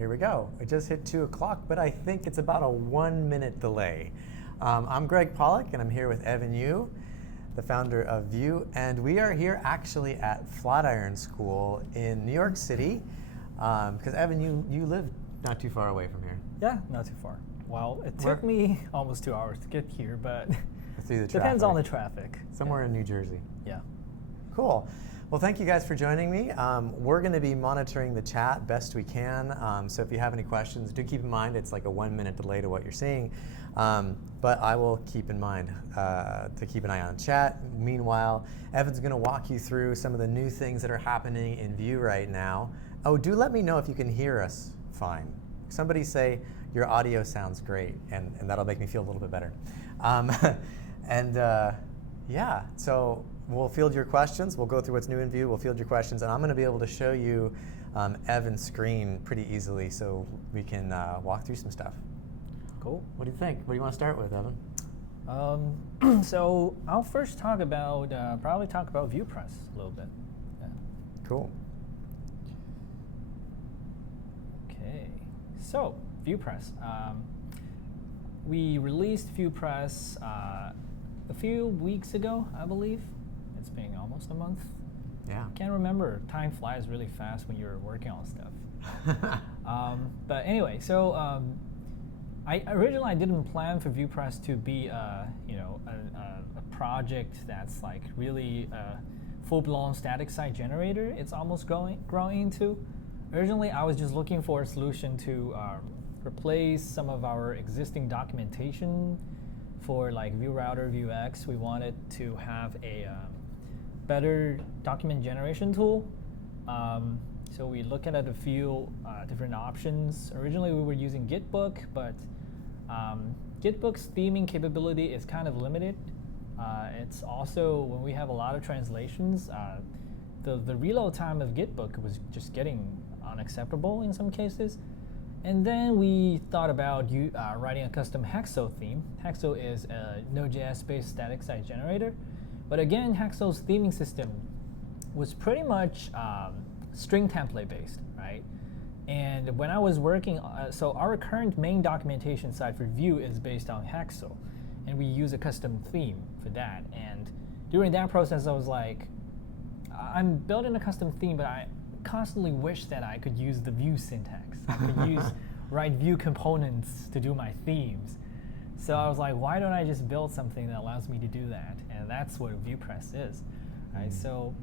Here we go. It just hit 2 o'clock, but I think it's about a 1-minute delay. I'm Gregg Pollack, and I'm here with Evan Yu, the founder of Vue, and we are here actually at Flatiron School in New York City, because Evan, you live not too far away from here. Yeah, not too far. Well, it took me almost 2 hours to get here, but depends on the traffic. Somewhere in New Jersey. Yeah. Cool. Well, thank you guys for joining me. We're going to be monitoring the chat best we can. So if you have any questions, do keep in mind it's like a 1-minute delay to what you're seeing. But I will keep in mind to keep an eye on chat. Meanwhile, Evan's going to walk you through some of the new things that are happening in Vue right now. Oh, do let me know if you can hear us fine. Somebody say your audio sounds great, and that'll make me feel a little bit better. Yeah, so we'll field your questions. We'll go through what's new in Vue. We'll field your questions, and I'm going to be able to show you Evan's screen pretty easily, so we can walk through some stuff. Cool. What do you think? What do you want to start with, Evan? So I'll first talk about probably talk about VuePress a little bit. Yeah. Cool. Okay. So VuePress. We released VuePress a few weeks ago, I believe. It's been almost a month. Yeah. Can't remember. Time flies really fast when you're working on stuff. But anyway, so I originally didn't plan for VuePress to be a project that's like really a full-blown static site generator. It's almost growing into. Originally, I was just looking for a solution to replace some of our existing documentation for like Vue Router, Vuex. We wanted to have a better document generation tool. So we looked at a few different options. Originally, we were using Gitbook, but Gitbook's theming capability is kind of limited. It's also, when we have a lot of translations, the reload time of Gitbook was just getting unacceptable in some cases. And then we thought about writing a custom Hexo theme. Hexo is a Node.js-based static site generator. But again, Hexo's theming system was pretty much string template-based, right? And when I was working, so our current main documentation site for Vue is based on Hexo. And we use a custom theme for that. And during that process, I was like, I'm building a custom theme, but I constantly wish that I could use the Vue syntax. I could write Vue components to do my themes. So I was like, why don't I just build something that allows me to do that? And that's what VuePress is. Right? So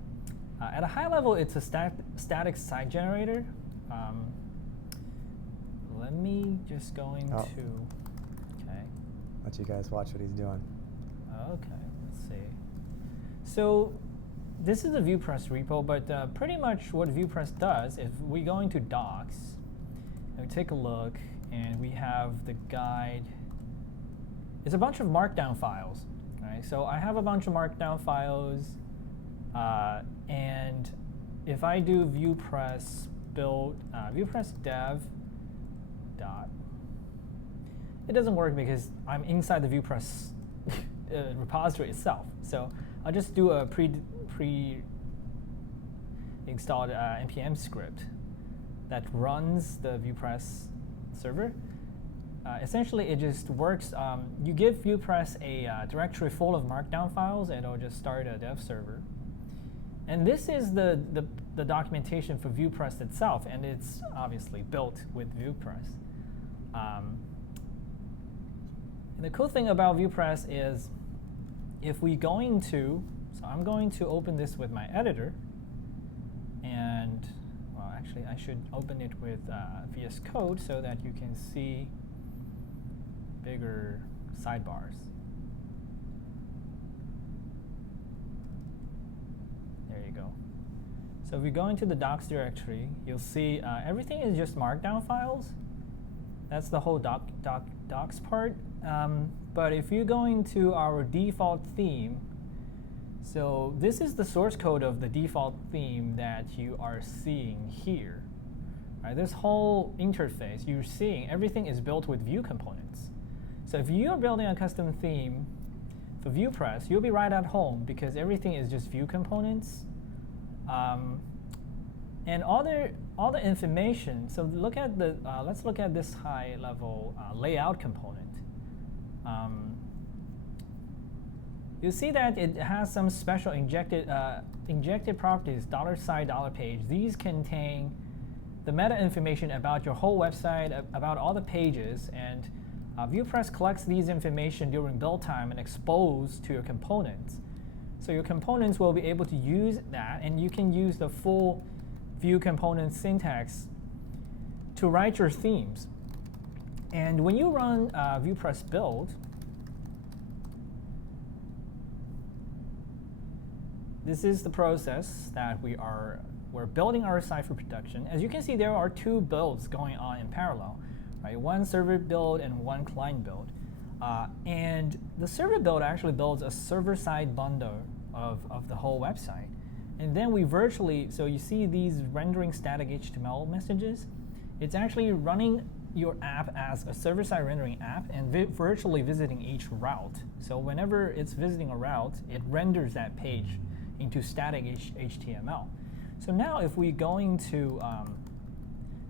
at a high level, it's a static site generator. Let me just go into, okay. Let you guys watch what he's doing. Okay, let's see. So this is a VuePress repo, but pretty much what VuePress does is we go into docs, and we take a look, and we have the guide. It's a bunch of markdown files. Right? So I have a bunch of markdown files, and if I do VuePress build, VuePress dev dot, it doesn't work because I'm inside the VuePress repository itself. So I'll just do a pre-installed npm script that runs the VuePress server. Essentially, it just works. You give VuePress a directory full of markdown files, and it'll just start a dev server. And this is the documentation for VuePress itself, and it's obviously built with VuePress. And the cool thing about VuePress is if we go into, so I'm going to open this with my editor, and well, actually I should open it with VS Code so that you can see bigger sidebars. There you go. So if we go into the docs directory, you'll see everything is just markdown files. That's the whole docs part. But if you go into our default theme, so this is the source code of the default theme that you are seeing here. Right, this whole interface, you're seeing everything is built with Vue components. So if you're building a custom theme for VuePress, you'll be right at home because everything is just Vue components. And all the information. So look at the let's look at this high-level layout component. You see that it has some special injected properties, $$page. These contain the meta information about your whole website, about all the pages, and VuePress collects these information during build time and expose to your components. So your components will be able to use that, and you can use the full Vue component syntax to write your themes. And when you run VuePress build, this is the process that we're building our site for production. As you can see, there are two builds going on in parallel, right? One server build and one client build. And the server build actually builds a server-side bundle of the whole website. And then we virtually, so you see these rendering static HTML messages, it's actually running your app as a server-side rendering app and virtually visiting each route. So whenever it's visiting a route, it renders that page into static HTML. So now if we go into,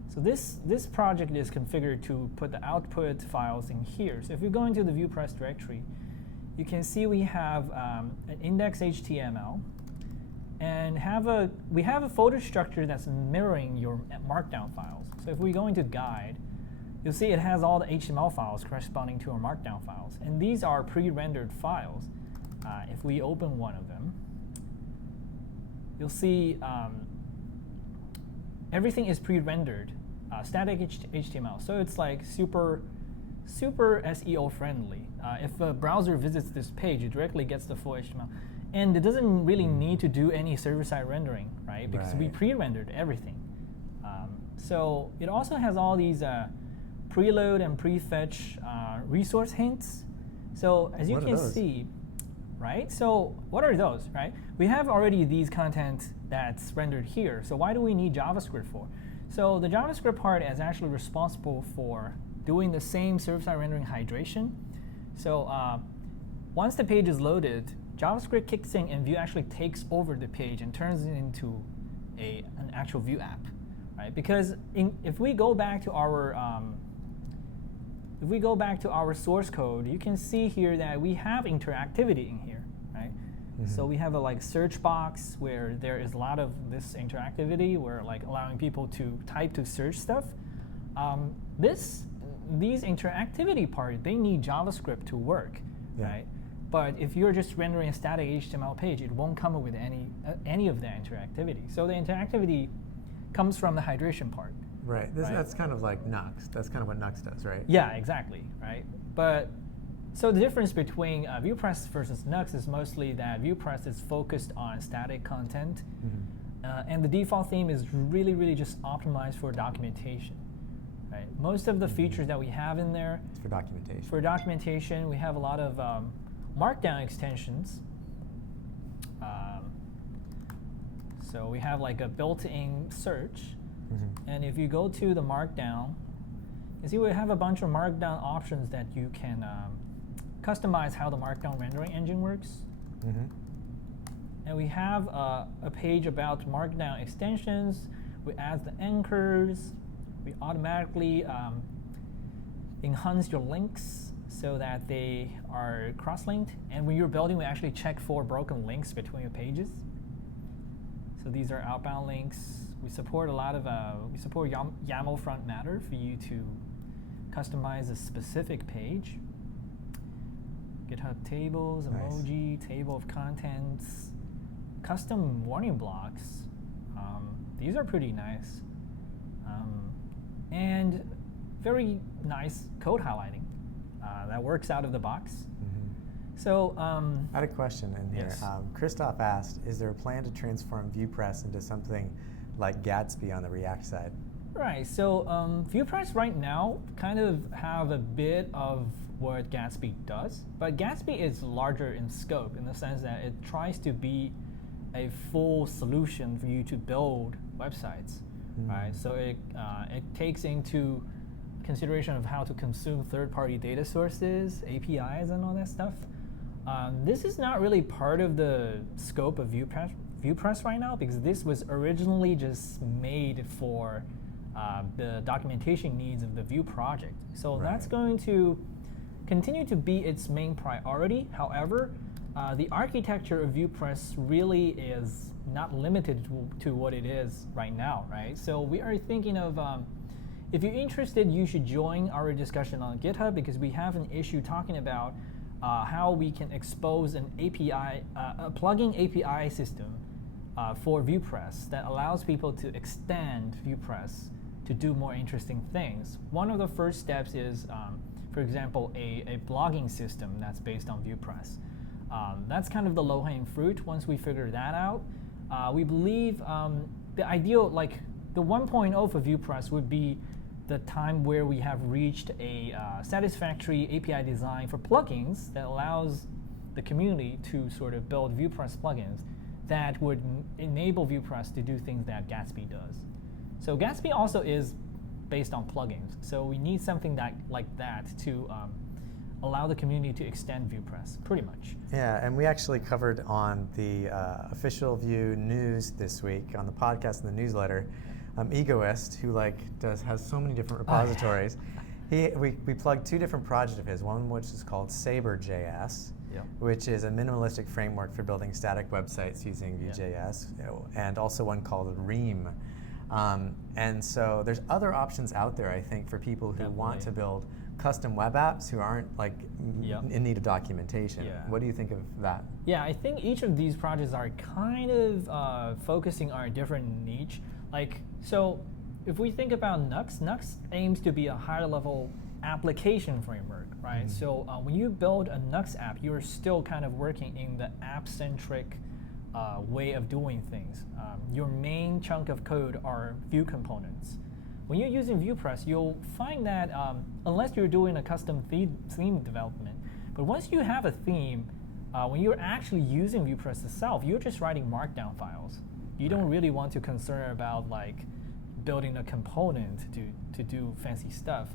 so this project is configured to put the output files in here. So if we go into the VuePress directory, you can see we have an index.html and we have a folder structure that's mirroring your markdown files. So if we go into guide, you'll see it has all the HTML files corresponding to our markdown files. And these are pre-rendered files. If we open one of them, you'll see everything is pre-rendered, static HTML. So it's like super SEO friendly. If a browser visits this page, it directly gets the full HTML. And it doesn't really need to do any server-side rendering, right? Because we pre-rendered everything. So it also has all these preload and prefetch resource hints. So as you can see, right? So what are those, right? We have already these content that's rendered here. So why do we need JavaScript for? So the JavaScript part is actually responsible for doing the same server-side rendering hydration. So once the page is loaded, JavaScript kicks in and Vue actually takes over the page and turns it into an actual Vue app, right? Because if we go back to our source code, you can see here that we have interactivity in here, right? Mm-hmm. So we have a search box where there is a lot of this interactivity, where allowing people to type to search stuff. These interactivity part, they need JavaScript to work, right? But if you're just rendering a static HTML page, it won't come with any of that interactivity. So the interactivity comes from the hydration part. Right. That's kind of like Nuxt. That's kind of what Nuxt does, right? Yeah, exactly. Right. But so the difference between VuePress versus Nuxt is mostly that VuePress is focused on static content, and the default theme is really just optimized for documentation. Right. Most of the features that we have in there. It's for documentation. For documentation, we have a lot of Markdown extensions. So we have a built-in search. And if you go to the Markdown, you see we have a bunch of Markdown options that you can customize how the Markdown rendering engine works. And we have a page about Markdown extensions. We add the anchors. We automatically enhance your links so that they are cross-linked. And when you're building, we actually check for broken links between your pages. So these are outbound links. We support a lot of, we support YAML front matter for you to customize a specific page. GitHub tables, emoji, table of contents, custom warning blocks. These are pretty nice. And very nice code highlighting that works out of the box. So I had a question in here. Yes. Christoph asked, is there a plan to transform VuePress into something like Gatsby on the React side? Right, so VuePress right now kind of have a bit of what Gatsby does, but Gatsby is larger in scope in the sense that it tries to be a full solution for you to build websites, right? So it takes into consideration of how to consume third-party data sources, APIs, and all that stuff. This is not really part of the scope of VuePress VuePress right now because this was originally just made for the documentation needs of the Vue project. So that's going to continue to be its main priority. However, the architecture of VuePress really is not limited to what it is right now, right? So we are thinking of, if you're interested, you should join our discussion on GitHub because we have an issue talking about how we can expose an API, a plugin API system for VuePress that allows people to extend VuePress to do more interesting things. One of the first steps is, for example, a blogging system that's based on VuePress. That's kind of the low-hanging fruit. Once we figure that out, we believe the ideal, like the 1.0 for VuePress would be the time where we have reached a satisfactory API design for plugins that allows the community to sort of build VuePress plugins that would enable VuePress to do things that Gatsby does. So Gatsby also is based on plugins. So we need something like that to allow the community to extend VuePress, pretty much. Yeah, and we actually covered on the official Vue news this week on the podcast and the newsletter, Egoist, who has so many different repositories. We plugged 2 different projects of his. One which is called Saber.js, which is a minimalistic framework for building static websites using Vue.js, and also one called Ream. And so there's other options out there, I think, for people who want to build custom web apps who aren't in need of documentation. What do you think of that? Yeah, I think each of these projects are kind of focusing on a different niche. So if we think about Nuxt aims to be a higher level application framework, right? So when you build a Nuxt app, you're still kind of working in the app-centric way of doing things. Your main chunk of code are Vue components. When you're using VuePress, you'll find that unless you're doing a custom theme development, but once you have a theme, when you're actually using VuePress itself, you're just writing markdown files. You don't really want to concern about building a component to do fancy stuff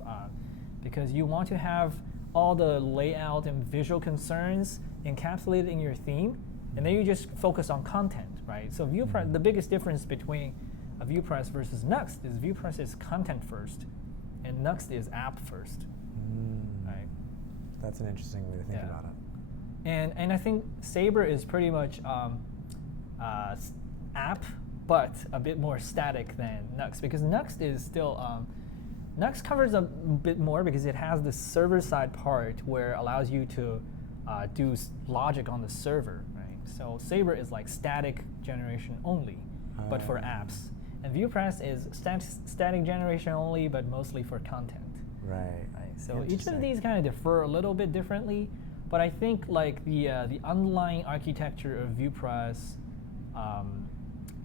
because you want to have all the layout and visual concerns encapsulated in your theme, and then you just focus on content, right? So VuePress, the biggest difference between a VuePress versus Nuxt is VuePress is content first, and Nuxt is app first, right? That's an interesting way to think about it. And I think Saber is pretty much app, but a bit more static than Nuxt because Nuxt is still Nuxt covers a bit more because it has the server-side part where it allows you to do logic on the server, right? So Saber is static generation only, but for apps. And VuePress is static generation only, but mostly for content. Right. So each of these kind of differ a little bit differently, but I think the underlying architecture of VuePress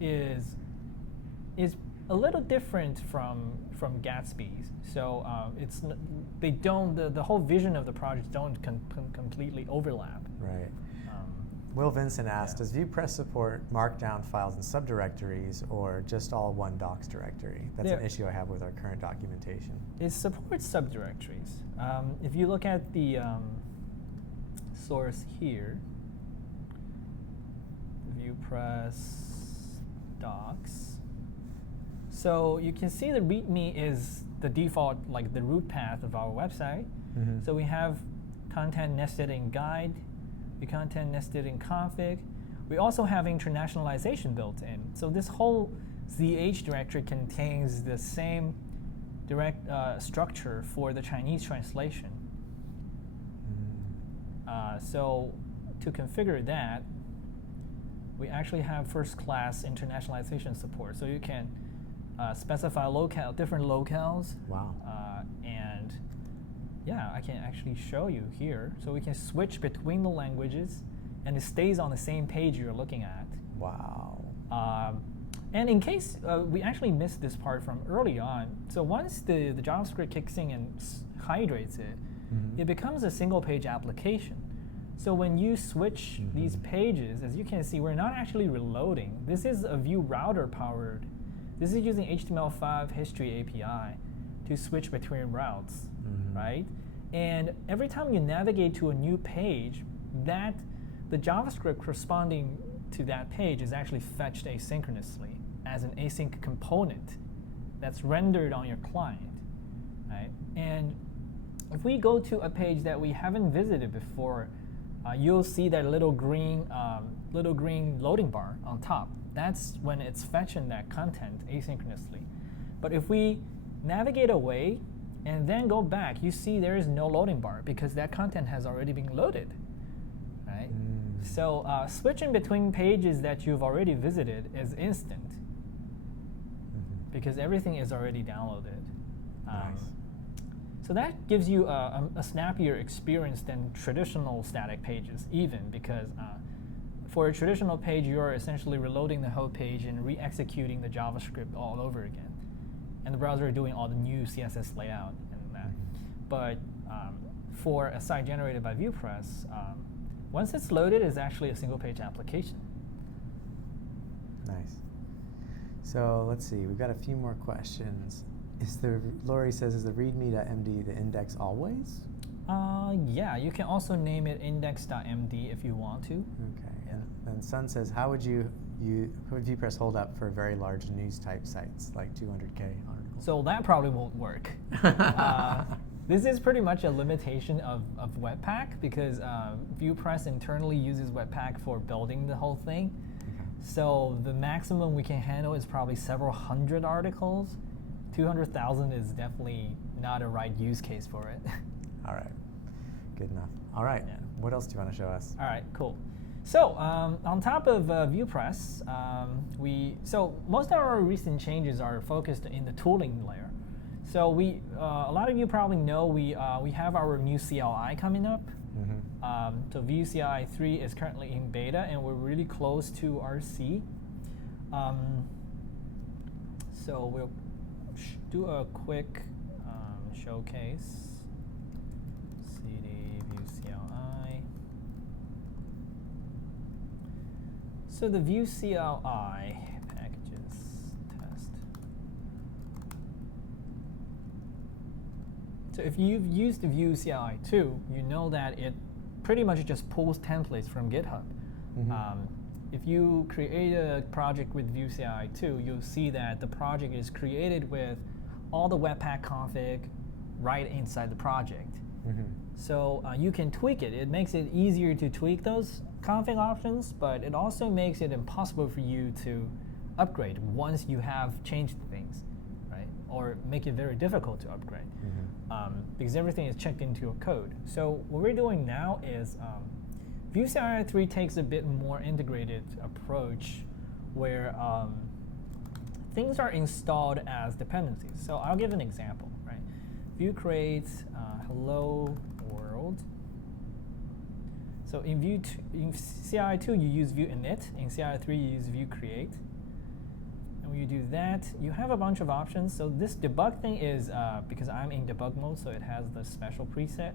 is a little different from Gatsby's. So the whole vision of the project don't completely overlap. Right. Will Vincent asked, does VuePress support markdown files and subdirectories or just all one docs directory? That's an issue I have with our current documentation. It supports subdirectories. If you look at the source here, VuePress docs. So you can see the README is the default, the root path of our website. So we have content nested in guide, we content nested in config. We also have internationalization built in. So this whole ZH directory contains the same direct structure for the Chinese translation. So to configure that, we actually have first-class internationalization support. So you can specify different locales. Wow. And I can actually show you here. So we can switch between the languages, and it stays on the same page you're looking at. Wow. And in case we actually missed this part from early on, so once the JavaScript kicks in and hydrates it, it becomes a single-page application. So when you switch these pages, as you can see, we're not actually reloading. This is a Vue router powered. This is using HTML5 history API to switch between routes, right? And every time you navigate to a new page, the JavaScript corresponding to that page is actually fetched asynchronously as an async component that's rendered on your client, right? And if we go to a page that we haven't visited before, you'll see that little green loading bar on top. That's when it's fetching that content asynchronously. But if we navigate away and then go back, you see there is no loading bar because that content has already been loaded, right? So switching between pages that you've already visited is instant because everything is already downloaded. Nice. So that gives you a snappier experience than traditional static pages, even because for a traditional page, you're essentially reloading the whole page and re-executing the JavaScript all over again. And the browser is doing all the new CSS layout and that. But for a site generated by VuePress, once it's loaded, it's actually a single page application. Nice. So let's see, we've got a few more questions. Lori says, is the readme.md the index always? Yeah, you can also name it index.md if you want to. Okay, and then Sun says, how would VuePress hold up for very large news type sites, like 200K articles? So that probably won't work. This is pretty much a limitation of Webpack because VuePress internally uses Webpack for building the whole thing. Okay. So the maximum we can handle is probably several hundred articles. 200,000 is definitely not a right use case for it. All right, good enough. All right, yeah. What else do you want to show us? All right, cool. So on top of VuePress, so most of our recent changes are focused in the tooling layer. So a lot of you probably know we have our new CLI coming up. So Vue-CLI 3 is currently in beta, and we're really close to RC. So we'll do a quick showcase. CD Vue-CLI. So the Vue-CLI packages test. So if you've used Vue-CLI 2, you know that it pretty much just pulls templates from GitHub. If you create a project with Vue-CLI 2, you'll see that the project is created with all the webpack config right inside the project. So you can tweak it. It makes it easier to tweak those config options, but it also makes it impossible for you to upgrade once you have changed things, right? Or make it very difficult to upgrade because everything is checked into your code. So what we're doing now is Vue-CLI 3 takes a bit more integrated approach where things are installed as dependencies. So I'll give an example, right? Vue creates hello world. So in CLI 2, you use Vue init. In CLI 3, you use Vue create. And when you do that, you have a bunch of options. So this debug thing is, because I'm in debug mode, so it has the special preset.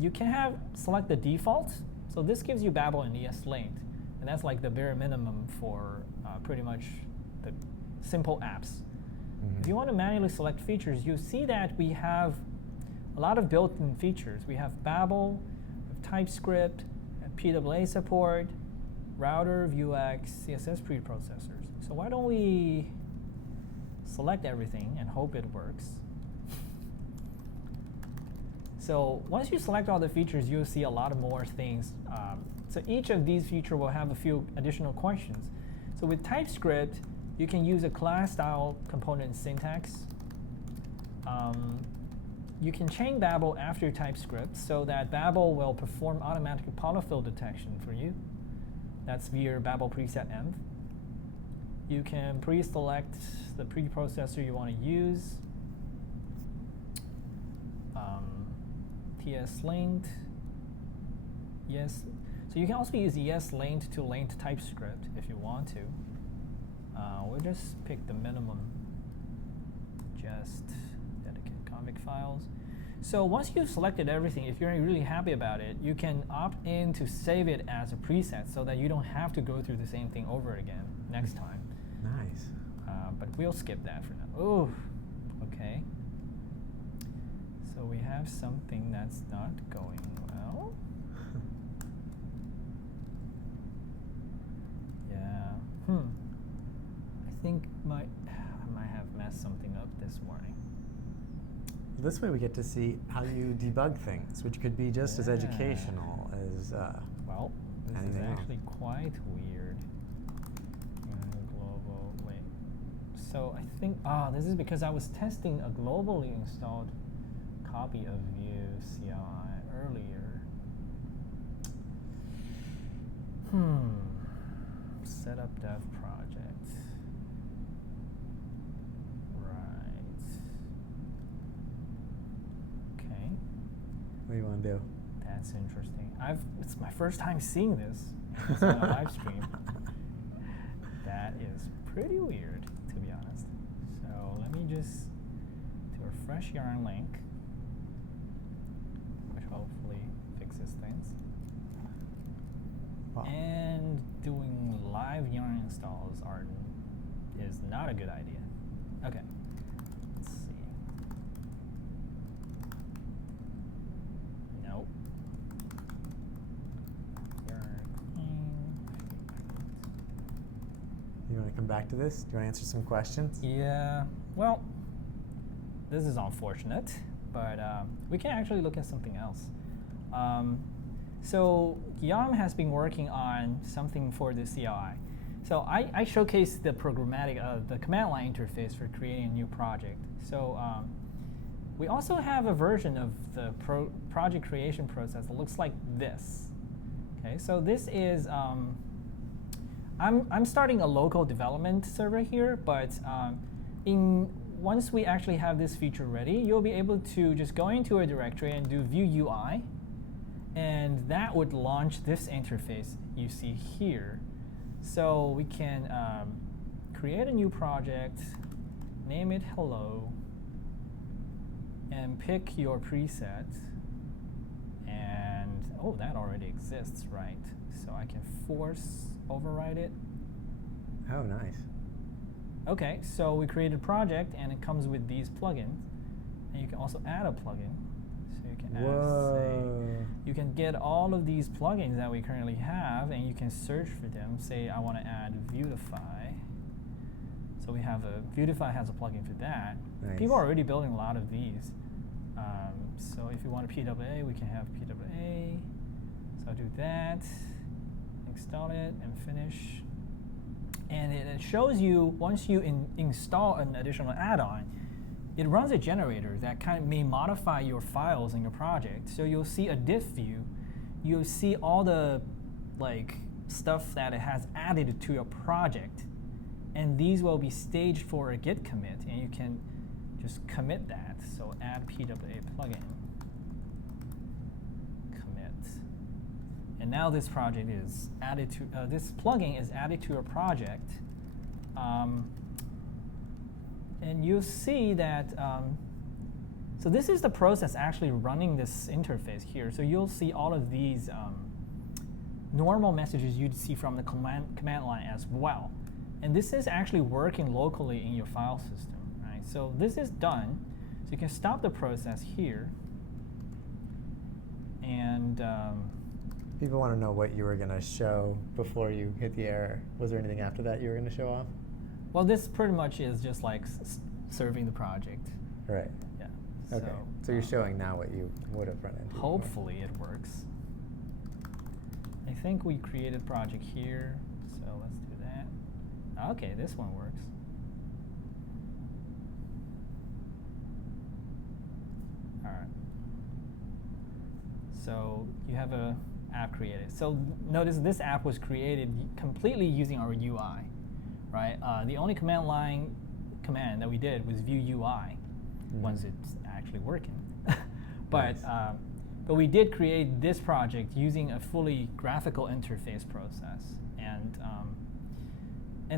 You can select the default. So this gives you Babel and ESLint. And that's like the bare minimum for pretty much the simple apps. If you want to manually select features, you see that we have a lot of built-in features. We have Babel, we have TypeScript, PWA support, router, Vuex, CSS preprocessors. So why don't we select everything and hope it works? So once you select all the features, you'll see a lot more things. So each of these features will have a few additional questions. So with TypeScript, you can use a class-style component syntax. You can chain Babel after TypeScript so that Babel will perform automatic polyfill detection for you. That's via Babel preset env. You can pre-select the preprocessor you want to use. TS-lint. Yes. So you can also use ESLint to lint TypeScript if you want to. We'll just pick the minimum, just dedicate config files. So once you've selected everything, if you're really happy about it, you can opt in to save it as a preset so that you don't have to go through the same thing over again next time. Nice. But we'll skip that for now. Oh, okay. So we have something that's not going well. I think I might have messed something up this morning. This way we get to see how you debug things, which could be just as educational as well, this is anything actually else. quite weird. Global, wait. So I think, this is because I was testing a globally installed copy of Vue-CLI earlier. Setup dev project. Right. Okay. What do you want to do? That's interesting. It's my first time seeing this on a live stream. That is pretty weird, to be honest. So let me just do a fresh yarn link, which hopefully fixes things. Wow. And doing live yarn installs is not a good idea. Okay, let's see. Nope. You want to come back to this? Do you want to answer some questions? Yeah, well, this is unfortunate, but we can actually look at something else. So Guillaume has been working on something for the CLI. So I showcased the programmatic, the command line interface for creating a new project. So we also have a version of the project creation process that looks like this. Okay, so this is, I'm starting a local development server here, but once we actually have this feature ready, you'll be able to just go into a directory and do Vue UI, and that would launch this interface you see here. So we can create a new project, name it hello, and pick your preset. And oh, that already exists, right? So I can force override it. Oh, nice. Okay, so we created a project, and it comes with these plugins. And you can also add a plugin. So you can add, say, you can get all of these plugins that we currently have, and you can search for them. Say I want to add Vuetify. So we have Vuetify has a plugin for that. Nice. People are already building a lot of these. So if you want a PWA, we can have PWA. So I'll do that, install it, and finish. And it shows you, once you install an additional add-on, it runs a generator that kind of may modify your files in your project. So you'll see a diff view. You'll see all the stuff that it has added to your project. And these will be staged for a git commit, and you can just commit that. So add PWA plugin, commit. And now this project is added to, this plugin is added to your project. And you'll see that, so this is the process actually running this interface here. So you'll see all of these normal messages you'd see from the command line as well. And this is actually working locally in your file system, right? So this is done. So you can stop the process here. And people want to know what you were going to show before you hit the error. Was there anything after that you were going to show off? well, this pretty much is just like serving the project. Right. Yeah. Okay. So you're showing now what you would have run into. Hopefully it works. I think we created project here, so let's do that. Okay, this one works. All right. So you have a app created. So notice this app was created completely using our UI, right? The only command line command that we did was Vue UI, once it's actually working. But Nice. But we did create this project using a fully graphical interface process, and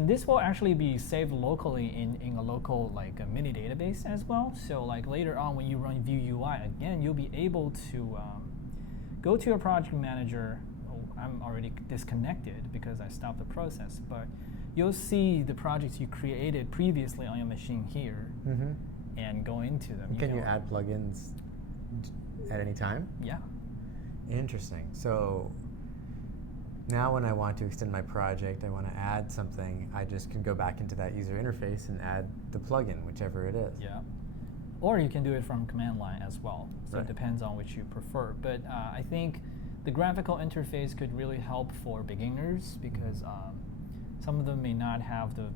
this will actually be saved locally in a local a mini database as well. So later on when you run Vue UI again, you'll be able to go to your project manager. Oh, I'm already disconnected because I stopped the process, but you'll see the projects you created previously on your machine here, and go into them. Can you add plugins at any time? Yeah. Interesting. So Now when I want to extend my project, I want to add something, I just can go back into that user interface and add the plugin, whichever it is. Yeah. Or you can do it from command line as well. So Right. it depends on which you prefer. But I think the graphical interface could really help for beginners because some of them may not have the,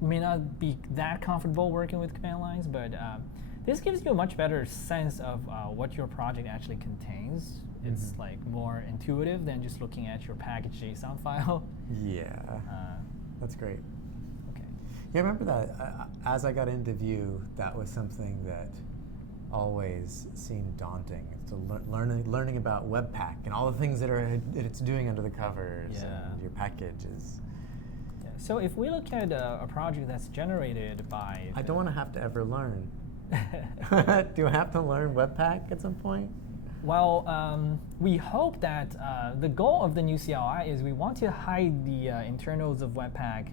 may not be that comfortable working with command lines, but this gives you a much better sense of what your project actually contains. It's like more intuitive than just looking at your package JSON file. Yeah, that's great. Okay. Yeah, I remember that as I got into Vue, that was something that always seemed daunting. So learning about webpack and all the things that it's doing under the covers and your packages. Yeah. So if we look at a project that's generated by... I don't want to have to ever learn. Do I have to learn webpack at some point? Well, we hope that the goal of the new CLI is we want to hide the internals of Webpack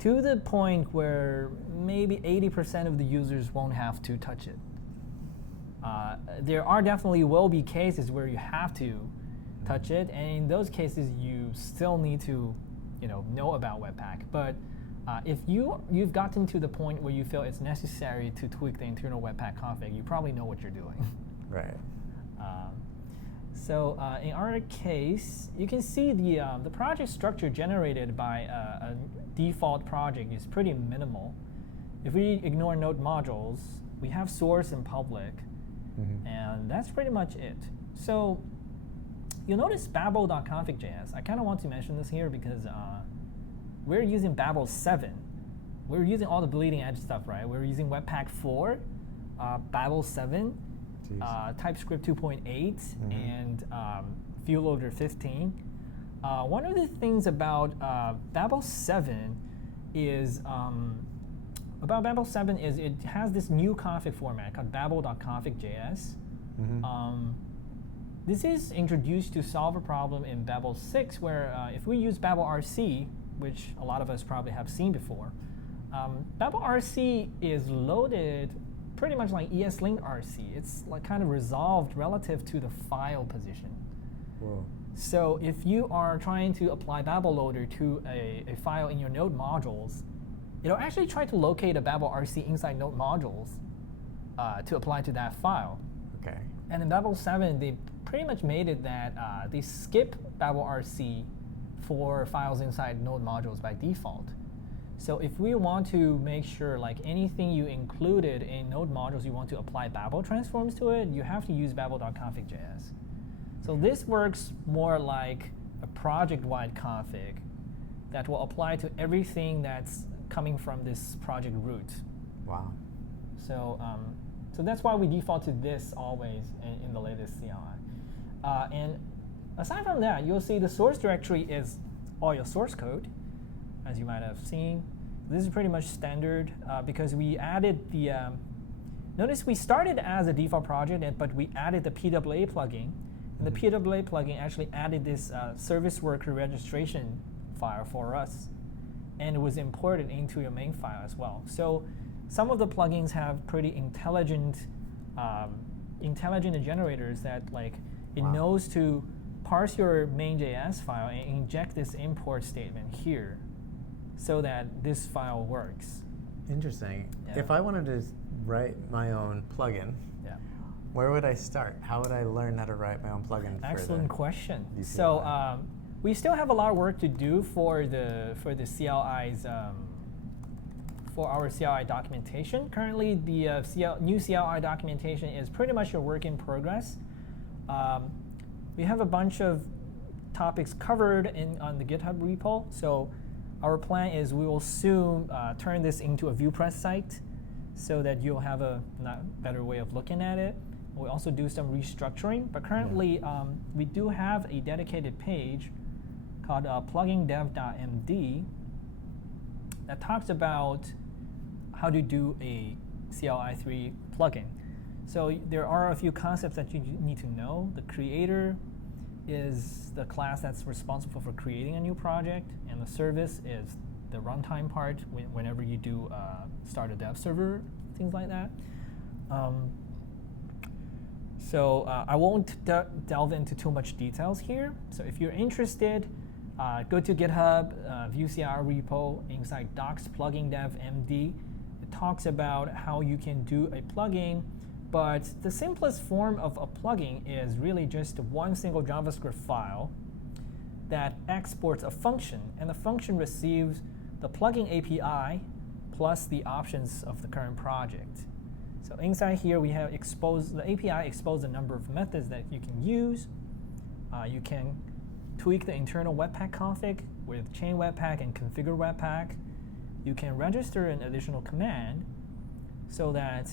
to the point where maybe 80% of the users won't have to touch it. There are definitely will be cases where you have to touch it, and in those cases you still need to know about Webpack. But if you've gotten to the point where you feel it's necessary to tweak the internal Webpack config, you probably know what you're doing. Right. So in our case, you can see the project structure generated by a default project is pretty minimal. If we ignore node modules, we have source and public, and that's pretty much it. So you'll notice babel.config.js. I kind of want to mention this here because we're using Babel 7. We're using all the bleeding edge stuff, right? We're using Webpack 4, Babel 7, TypeScript 2.8, and Vue Loader 15. One of the things about Babel 7 is it has this new config format called babel.config.js. This is introduced to solve a problem in Babel 6 where if we use Babel RC, which a lot of us probably have seen before, Babel RC is loaded pretty much like ESLint RC. It's like kind of resolved relative to the file position. Whoa. So if you are trying to apply Babel loader to a file in your node modules, it'll actually try to locate a Babel RC inside node modules to apply to that file. Okay. And in Babel 7, they pretty much made it that they skip Babel RC for files inside node modules by default. So if we want to make sure like anything you included in node modules you want to apply Babel transforms to it, you have to use babel.config.js. So this works more like a project-wide config that will apply to everything that's coming from this project root. Wow. So so that's why we default to this always in the latest CLI. And aside from that, you'll see the source directory is all your source code, as you might have seen. This is pretty much standard because we added the, notice we started as a default project, but we added the PWA plugin. And the PWA plugin actually added this service worker registration file for us. And it was imported into your main file as well. So some of the plugins have pretty intelligent generators that like it knows to parse your main.js file and inject this import statement here so that this file works. Interesting. Yeah. If I wanted to write my own plugin, where would I start? How would I learn how to write my own plugin? Excellent question. VCLI? So we still have a lot of work to do for the CLI's for our CLI documentation. Currently, the new CLI documentation is pretty much a work in progress. We have a bunch of topics covered on the GitHub repo. So our plan is we will soon turn this into a VuePress site so that you'll have a better way of looking at it. We'll also do some restructuring, but currently we do have a dedicated page called plugin.dev.md that talks about how to do a CLI3 plugin. So there are a few concepts that you need to know. The creator is the class that's responsible for creating a new project, and the service is the runtime part whenever you do start a dev server, things like that. So I won't delve into too much details here. So if you're interested, go to GitHub, Vue.CLI repo inside docs plugin dev MD. It talks about how you can do a plugin, but the simplest form of a plugin is really just one single JavaScript file that exports a function, and the function receives the plugin API plus the options of the current project. So inside here we have exposed, the API exposed a number of methods that you can use. You can tweak the internal webpack config with chain webpack and configure webpack. You can register an additional command so that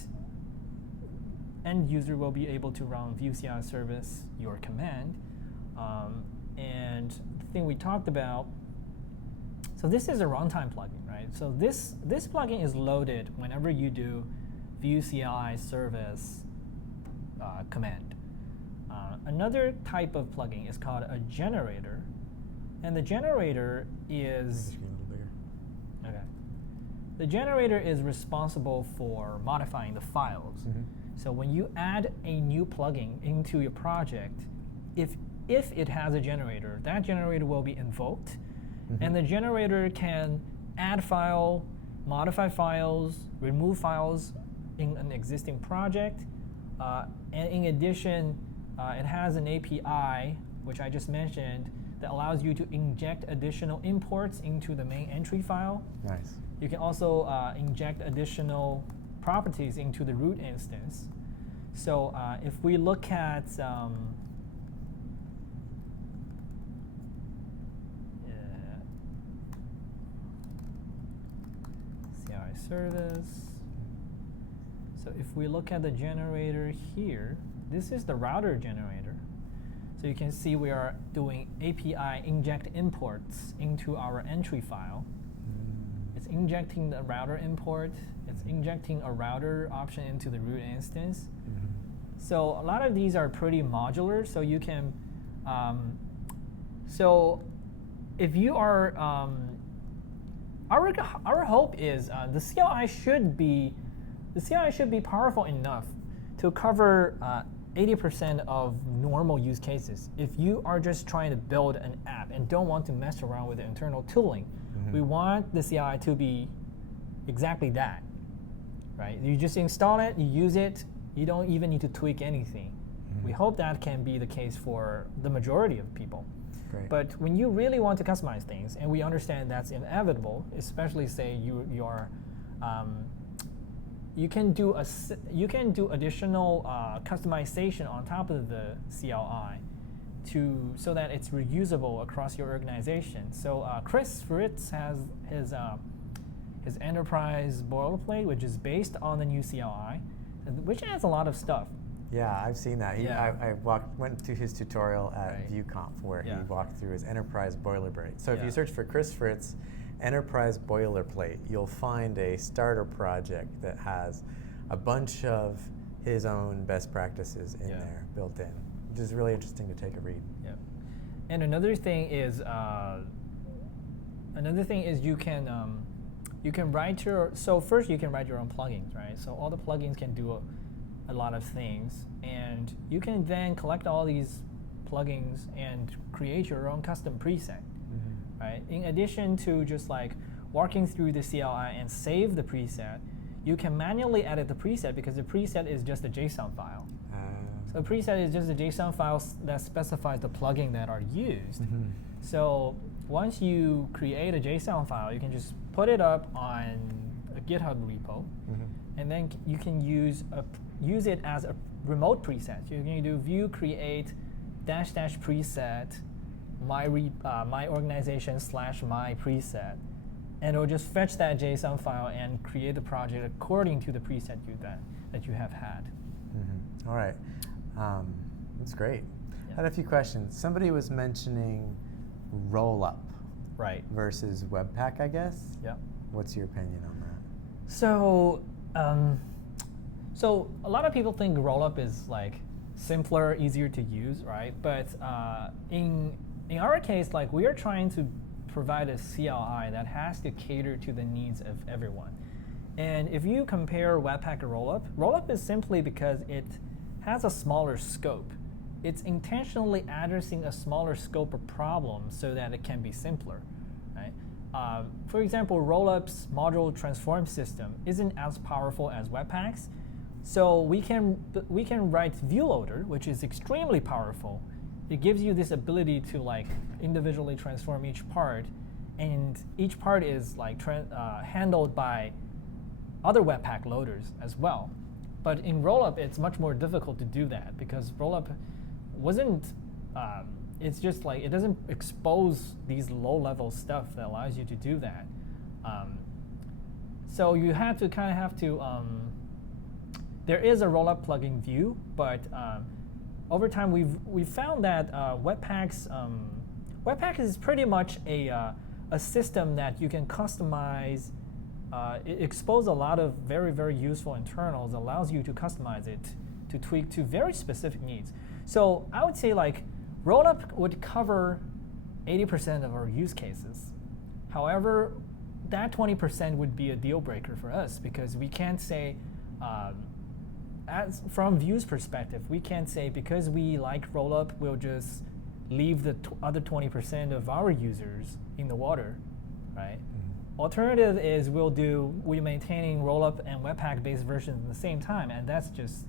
end user will be able to run Vue CLI service your command. And the thing we talked about, so this is a runtime plugin, right? So this plugin is loaded whenever you do Vue CLI service command. Another type of plugin is called a generator, and the generator is okay. The generator is responsible for modifying the files. So when you add a new plugin into your project, if it has a generator, that generator will be invoked, and the generator can add file, modify files, remove files in an existing project, and in addition, it has an API, which I just mentioned, that allows you to inject additional imports into the main entry file. Nice. You can also inject additional properties into the root instance. So if we look at CLI service. So if we look at the generator here, this is the router generator. So you can see we are doing API inject imports into our entry file. It's injecting the router import. It's injecting a router option into the root instance. So a lot of these are pretty modular. So you can, so if you are, our hope is the CLI should be powerful enough to cover 80% of normal use cases. If you are just trying to build an app and don't want to mess around with the internal tooling, we want the CLI to be exactly that, right? You just install it, you use it, you don't even need to tweak anything. We hope that can be the case for the majority of people. Great. But when you really want to customize things, and we understand that's inevitable, especially say you can do additional customization on top of the CLI so that it's reusable across your organization. So Chris Fritz has his enterprise boilerplate, which is based on the new CLI, which adds a lot of stuff. Yeah, I've seen that. I went to his tutorial at Right. VueConf where he walked through his enterprise boilerplate. So if you search for Chris Fritz enterprise boilerplate, you'll find a starter project that has a bunch of his own best practices in there built in, which is really interesting to take a read. Yeah, and another thing is you can write your, so first you can write your own plugins, right? So all the plugins can do a lot of things, and you can then collect all these plugins and create your own custom preset, right? In addition to just like walking through the CLI and save the preset, you can manually edit the preset because the preset is just a JSON file. So the preset is just a JSON file that specifies the plugin that are used. So once you create a JSON file, you can just put it up on a GitHub repo, and then you can use it as a remote preset. So you can do Vue create -- preset my organization / my preset, and it'll just fetch that JSON file and create the project according to the preset that you have had. All right, that's great. I had a few questions. Somebody was mentioning Rollup versus Webpack, I guess. Yeah. What's your opinion on that? So, so a lot of people think Rollup is like simpler, easier to use, right? But in our case, like we are trying to provide a CLI that has to cater to the needs of everyone. And if you compare Webpack and Rollup, Rollup is simply because it has a smaller scope. It's intentionally addressing a smaller scope of problems so that it can be simpler, right? For example, Rollup's module transform system isn't as powerful as Webpack's, so we can write Vue Loader, which is extremely powerful. It gives you this ability to like individually transform each part, and each part is like handled by other Webpack loaders as well. But in Rollup, it's much more difficult to do that because Rollup wasn't. It's just like it doesn't expose these low-level stuff that allows you to do that. So you have to there is a Rollup plugin Vue, but over time we've found that Webpack is pretty much a system that you can customize. It exposes a lot of very, very useful internals, allows you to customize it to tweak to very specific needs. So I would say like Rollup would cover 80% of our use cases. However, that 20% would be a deal breaker for us because we can't say, from Vue's perspective, we can't say because we like Rollup, we'll just leave the other 20% of our users in the water, right? Alternative is we're maintaining Rollup and Webpack-based versions at the same time, and that's just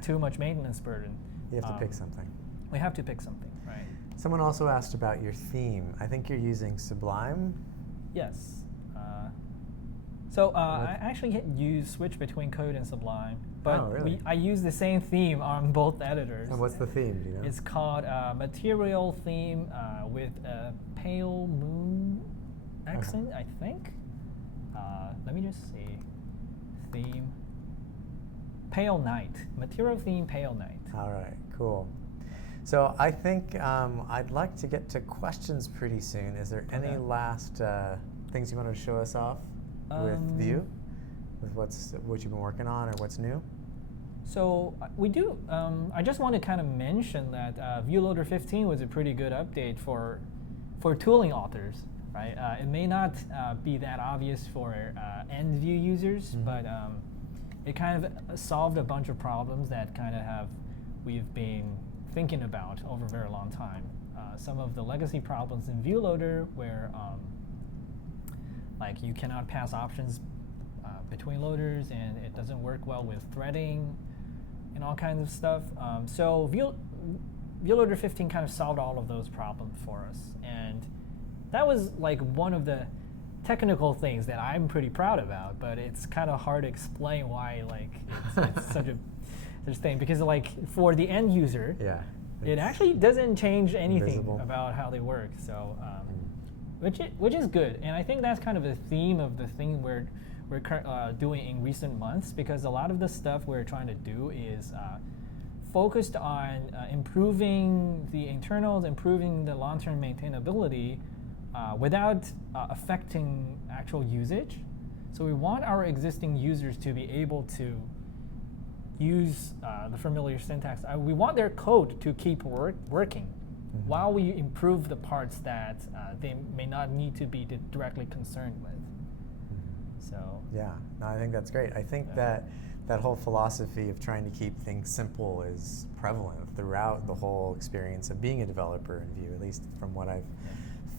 too much maintenance burden. You have to pick something. We have to pick something, right? Someone also asked about your theme. I think you're using Sublime. Yes. I actually switch between Code and Sublime, but really? I use the same theme on both editors. And what's the theme? Do you know? It's called Material Theme with a pale moon accent, I think. Let me just see. Theme. Pale Night. Material Theme Pale Night. All right, cool. So I think I'd like to get to questions pretty soon. Is there any last things you want to show us off with Vue? With what you've been working on or what's new? So we do. I just want to kind of mention that Vue Loader 15 was a pretty good update for tooling authors, right? It may not be that obvious for end Vue users, but it kind of solved a bunch of problems that we've been thinking about over a very long time. Some of the legacy problems in Vue Loader where like you cannot pass options between loaders and it doesn't work well with threading and all kinds of stuff. So Vue Loader 15 kind of solved all of those problems for us. And that was like one of the technical things that I'm pretty proud about, but it's kind of hard to explain why like it's such a thing because like for the end user, it actually doesn't change anything about how they work. So which is good, and I think that's kind of the theme of the thing we're doing in recent months because a lot of the stuff we're trying to do is focused on improving the internals, improving the long-term maintainability without affecting actual usage. So we want our existing users to be able to use the familiar syntax. We want their code to keep working while we improve the parts that they may not need to be directly concerned with. So yeah, no, I think that's great. I think that whole philosophy of trying to keep things simple is prevalent throughout the whole experience of being a developer in Vue, at least from what I've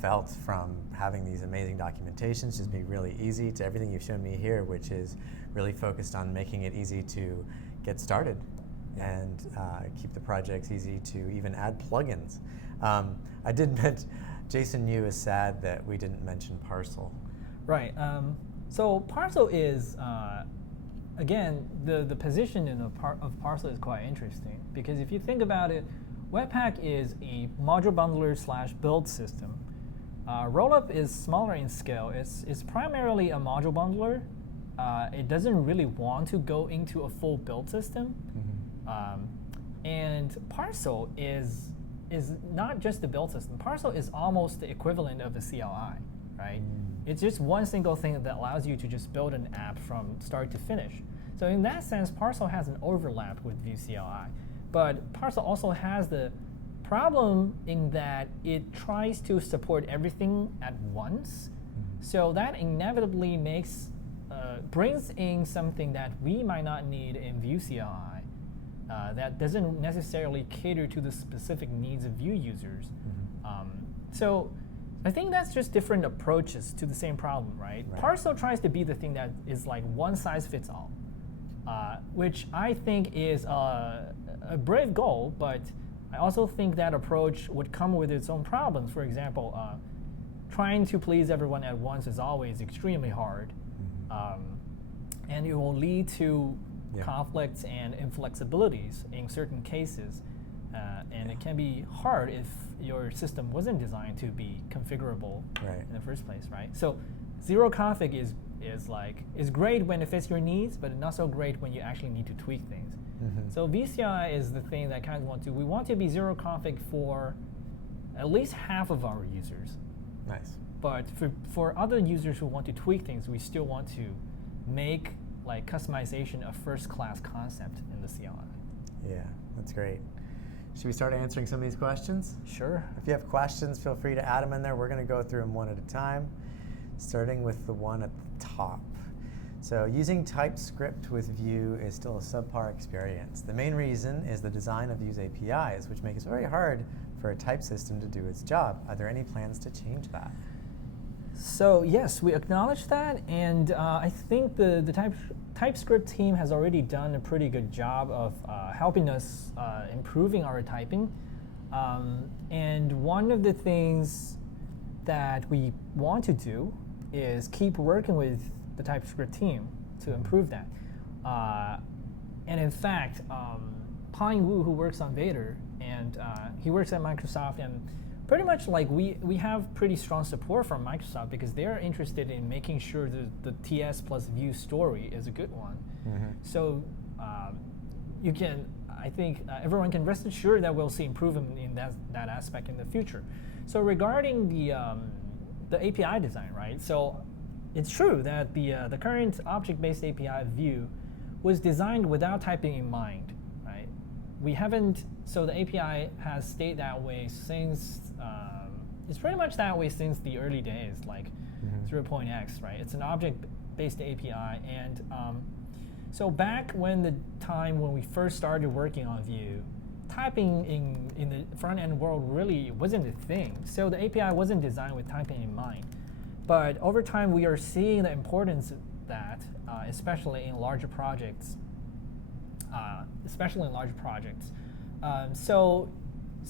felt from having these amazing documentations just be really easy to everything you've shown me here, which is really focused on making it easy to get started and keep the projects easy to even add plugins. I did mention, Jason Yu is sad that we didn't mention Parcel. Right. So Parcel is, again, the position of Parcel is quite interesting because if you think about it, Webpack is a module bundler / build system. Rollup is smaller in scale. It's primarily a module bundler. It doesn't really want to go into a full build system. And Parcel is not just the build system. Parcel is almost the equivalent of the CLI, right? It's just one single thing that allows you to just build an app from start to finish. So in that sense, Parcel has an overlap with Vue CLI. But Parcel also has the problem in that it tries to support everything at once. So that inevitably brings in something that we might not need in Vue CLI. that doesn't necessarily cater to the specific needs of Vue users. So I think that's just different approaches to the same problem, right? Parcel tries to be the thing that is like one size fits all, which I think is a brave goal, but I also think that approach would come with its own problems. For example, trying to please everyone at once is always extremely hard, and it will lead to conflicts and inflexibilities in certain cases. And it can be hard if your system wasn't designed to be configurable in the first place, right? So zero config is great when it fits your needs, but not so great when you actually need to tweak things. So Vue-CLI is the thing that kind of we want to be zero config for at least half of our users. Nice. But for other users who want to tweak things, we still want to make like customization a first-class concept in the CLI. Yeah, that's great. Should we start answering some of these questions? Sure. If you have questions, feel free to add them in there. We're going to go through them one at a time, starting with the one at the top. So using TypeScript with Vue is still a subpar experience. The main reason is the design of Vue's APIs, which make it very hard for a type system to do its job. Are there any plans to change that? So yes, we acknowledge that, and I think the TypeScript team has already done a pretty good job of helping us improving our typing. And one of the things that we want to do is keep working with the TypeScript team to improve that. And in fact, Pine Wu, who works on Vetur, and he works at Microsoft, and pretty much like we have pretty strong support from Microsoft because they're interested in making sure that the TS plus Vue story is a good one. So you can, I think everyone can rest assured that we'll see improvement in that aspect in the future. So regarding the API design, right? So it's true that the current object-based API of Vue was designed without typing in mind, right? We haven't, so the API has stayed that way since, it's pretty much that way since the early days, like 0.x, right? It's an object-based API, and so back when we first started working on Vue, typing in the front-end world really wasn't a thing. So the API wasn't designed with typing in mind. But over time, we are seeing the importance of that, especially in larger projects. So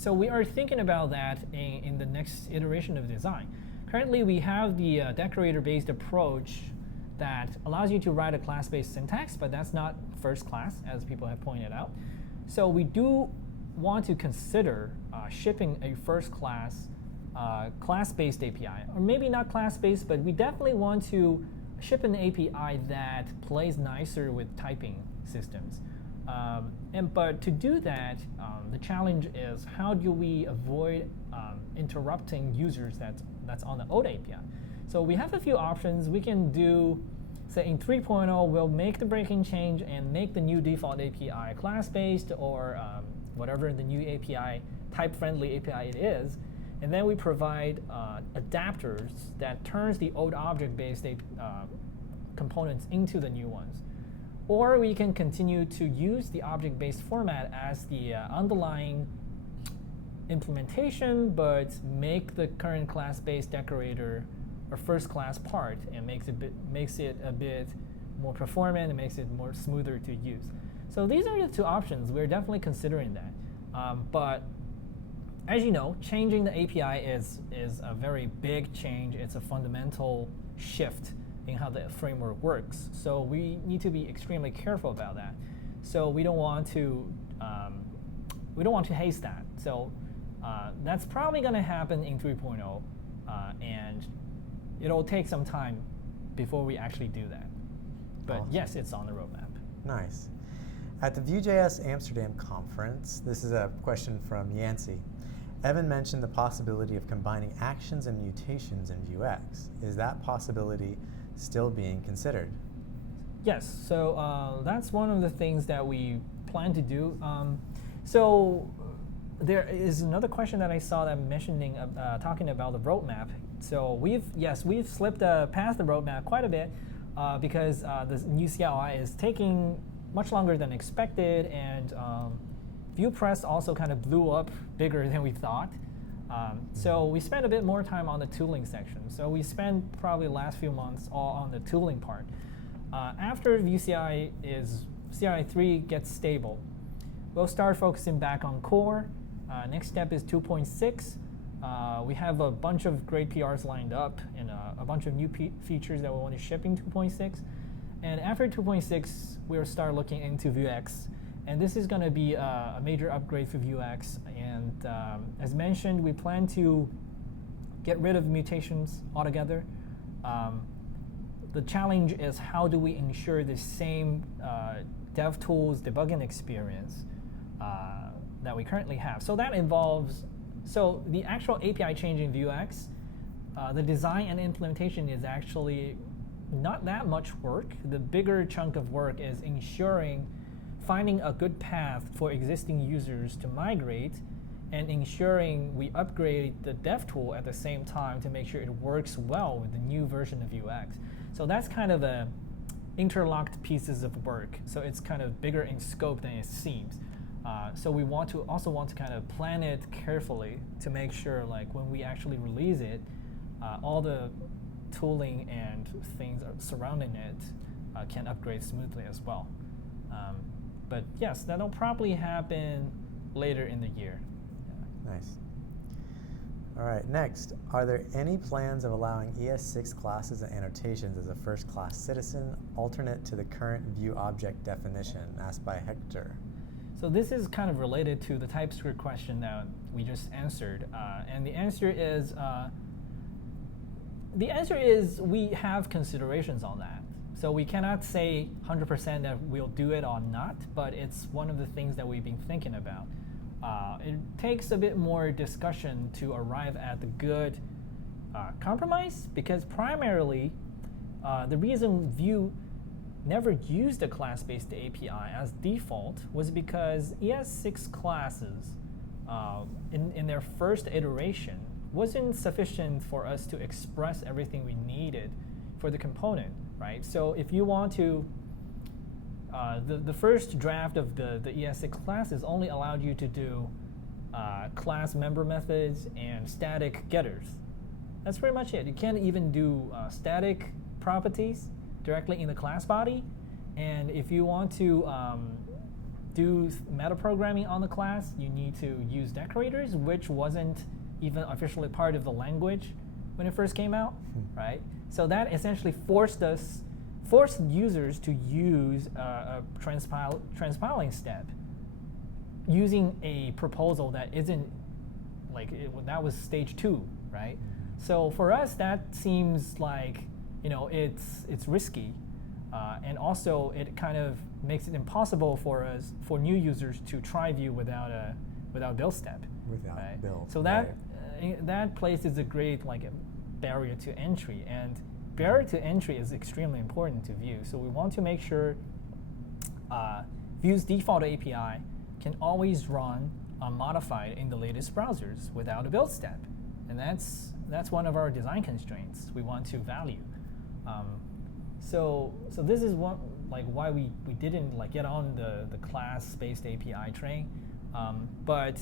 we are thinking about that in the next iteration of design. Currently, we have the decorator-based approach that allows you to write a class-based syntax, but that's not first class, as people have pointed out. So we do want to consider shipping a first-class class-based API, or maybe not class-based, but we definitely want to ship an API that plays nicer with typing systems. But to do that, the challenge is how do we avoid interrupting users that's on the old API? So we have a few options. We can do, say in 3.0, we'll make the breaking change and make the new default API class-based or whatever the new API, type-friendly API it is. And then we provide adapters that turns the old object-based components into the new ones. Or we can continue to use the object-based format as the underlying implementation, but make the current class-based decorator a first-class part and makes it a bit more performant and makes it more smoother to use. So these are the two options. We're definitely considering that. But as you know, changing the API is a very big change. It's a fundamental shift in how the framework works. So we need to be extremely careful about that. So we don't want to haste that. So that's probably going to happen in 3.0, and it'll take some time before we actually do that. But yes, it's on the roadmap. Nice. At the Vue.js Amsterdam conference, this is a question from Yancey. Evan mentioned the possibility of combining actions and mutations in Vuex. Is that possibility still being considered? Yes, so that's one of the things that we plan to do. So there is another question that I saw that mentioning, talking about the roadmap. So we've slipped past the roadmap quite a bit because the new CLI is taking much longer than expected, and VuePress also kind of blew up bigger than we thought. So we spent a bit more time on the tooling section. So we spent probably the last few months all on the tooling part. After Vue-CLI 3 gets stable, we'll start focusing back on core. Next step is 2.6. We have a bunch of great PRs lined up and a bunch of new features that we want to ship in 2.6. And after 2.6, we'll start looking into Vuex. And this is going to be a major upgrade for Vuex. And as mentioned, we plan to get rid of mutations altogether. The challenge is how do we ensure the same DevTools debugging experience that we currently have. So that involves, so the actual API change in Vuex, the design and implementation is actually not that much work. The bigger chunk of work is finding a good path for existing users to migrate and ensuring we upgrade the dev tool at the same time to make sure it works well with the new version of Vuex. So that's kind of the interlocked pieces of work. So it's kind of bigger in scope than it seems. So we also want to kind of plan it carefully to make sure like when we actually release it, all the tooling and things surrounding it can upgrade smoothly as well. But yes, that'll probably happen later in the year. Yeah. Nice. All right, next, are there any plans of allowing ES6 classes and annotations as a first-class citizen, alternate to the current Vue object definition, asked by Hector? So this is kind of related to the TypeScript question that we just answered. And the answer is we have considerations on that. So we cannot say 100% that we'll do it or not, but it's one of the things that we've been thinking about. It takes a bit more discussion to arrive at the good compromise, because primarily the reason Vue never used a class-based API as default was because ES6 classes in their first iteration wasn't sufficient for us to express everything we needed for the component, right? So if you want to, the first draft of the ES6 classes only allowed you to do class member methods and static getters. That's pretty much it. You can't even do static properties directly in the class body. And if you want to do metaprogramming on the class, you need to use decorators, which wasn't even officially part of the language when it first came out, right? So that essentially forced users to use a transpiling step using a proposal that isn't that was stage 2, right? So for us, that seems like it's risky, and also it kind of makes it impossible for new users to try Vue without build step. Without build. So that places a great barrier to entry, and barrier to entry is extremely important to Vue. So we want to make sure Vue's default API can always run unmodified in the latest browsers without a build step, and that's one of our design constraints we want to value. So this is why we didn't get on the class-based API train, but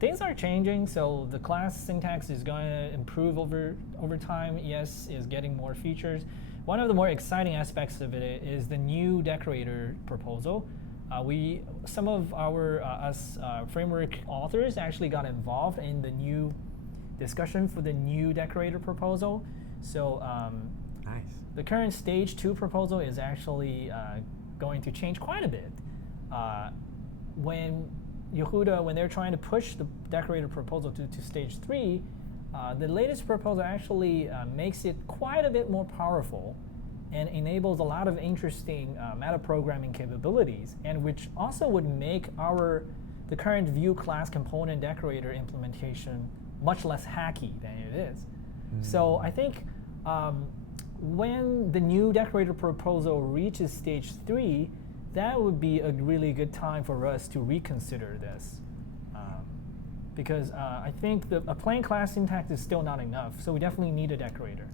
things are changing. So the class syntax is going to improve over time. ES is getting more features. One of the more exciting aspects of it is the new decorator proposal. Some of our framework authors actually got involved in the new discussion for the new decorator proposal. So nice. The current stage 2 proposal is actually going to change quite a bit. When Yehuda, when they're trying to push the decorator proposal to stage 3, the latest proposal actually makes it quite a bit more powerful and enables a lot of interesting metaprogramming capabilities, and which also would make the current Vue class component decorator implementation much less hacky than it is. So I think when the new decorator proposal reaches stage 3, that would be a really good time for us to reconsider this. Because I think a plain class syntax is still not enough, so we definitely need a decorator.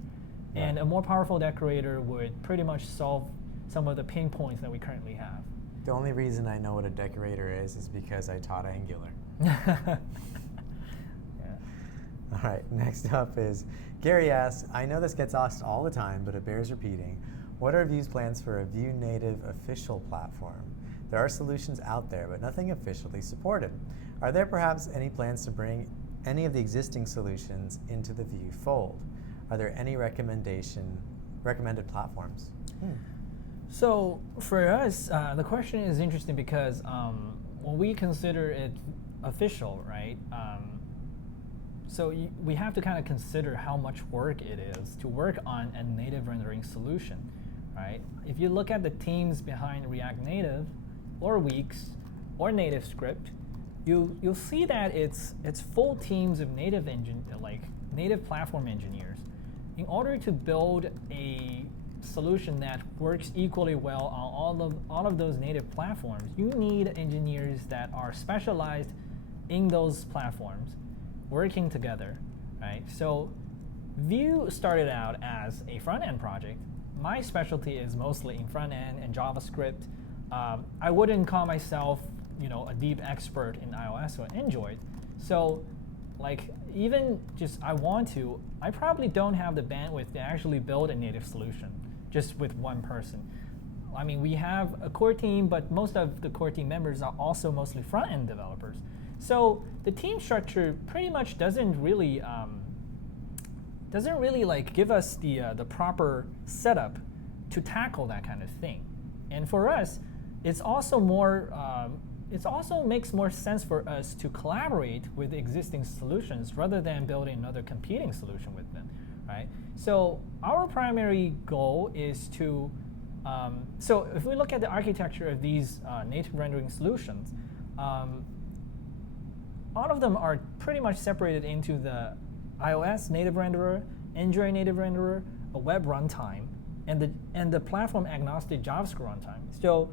And a more powerful decorator would pretty much solve some of the pain points that we currently have. The only reason I know what a decorator is because I taught Angular. Yeah. All right, next up is Gary asks, I know this gets asked all the time, but it bears repeating. What are Vue's plans for a Vue Native official platform? There are solutions out there, but nothing officially supported. Are there perhaps any plans to bring any of the existing solutions into the Vue fold? Are there any recommended platforms? So for us, the question is interesting because when we consider it official, right? So we have to kind of consider how much work it is to work on a native rendering solution, right? If you look at the teams behind React Native, or Weex, or NativeScript, you'll see that it's full teams of native platform engineers. In order to build a solution that works equally well on all of those native platforms, you need engineers that are specialized in those platforms, working together, right? So Vue started out as a front-end project. My specialty is mostly in front-end and JavaScript. I wouldn't call myself, a deep expert in iOS or Android. So, even just I probably don't have the bandwidth to actually build a native solution just with one person. I mean, we have a core team, but most of the core team members are also mostly front-end developers. So the team structure pretty much doesn't really give us the proper setup to tackle that kind of thing. And for us, it's also it also makes more sense for us to collaborate with existing solutions rather than building another competing solution with them, right? So our primary goal is to, so if we look at the architecture of these native rendering solutions, all of them are pretty much separated into the iOS native renderer, Android native renderer, a web runtime, and the platform agnostic JavaScript runtime. So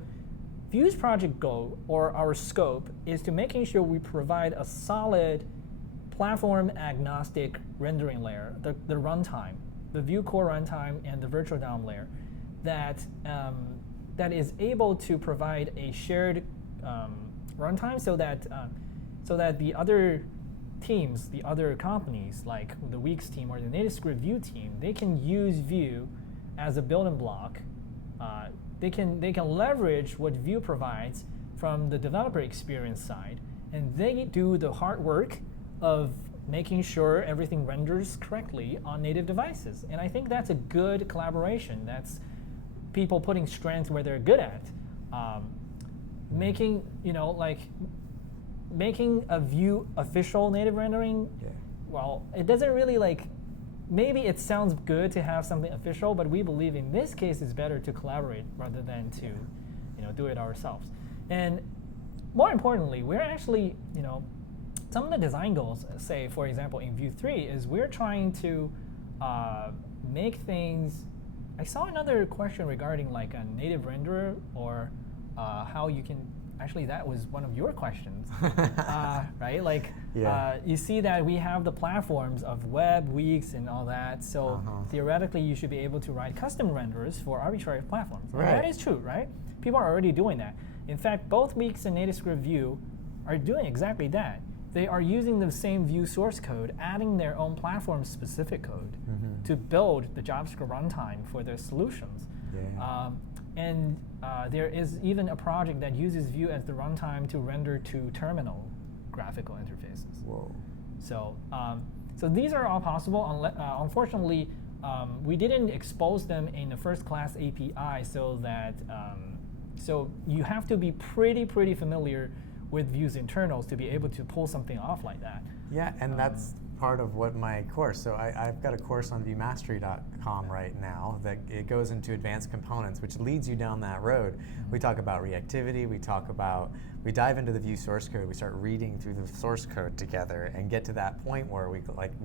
Vue's project goal, or our scope, is to making sure we provide a solid platform agnostic rendering layer, the runtime, the Vue core runtime and the virtual DOM layer, that is able to provide a shared runtime so that the other teams, the other companies, like the Weex team or the NativeScript Vue team, they can use Vue as a building block. They can leverage what Vue provides from the developer experience side, and they do the hard work of making sure everything renders correctly on native devices. And I think that's a good collaboration. That's people putting strengths where they're good at. Making a Vue official native rendering, well, it doesn't really maybe it sounds good to have something official, but we believe in this case it's better to collaborate rather than to do it ourselves. And more importantly, we're actually, some of the design goals, say, for example, in Vue 3, is we're trying to make things. I saw another question regarding a native renderer or how you can. Actually, that was one of your questions, right? You see that we have the platforms of Web, Weex, and all that. So theoretically, you should be able to write custom renderers for arbitrary platforms. Right. And that is true, right? People are already doing that. In fact, both Weex and NativeScript Vue are doing exactly that. They are using the same Vue source code, adding their own platform-specific code to build the JavaScript runtime for their solutions. Yeah. And there is even a project that uses Vue as the runtime to render to terminal graphical interfaces. Whoa. So, so these are all possible. Unfortunately, we didn't expose them in the first-class API, so that so you have to be pretty familiar with Vue's internals to be able to pull something off like that. Yeah, and that's part of what my course. So I've got a course on VueMastery.com right now that it goes into advanced components, which leads you down that road. We talk about reactivity. We dive into the Vue source code. We start reading through the source code together and get to that point where we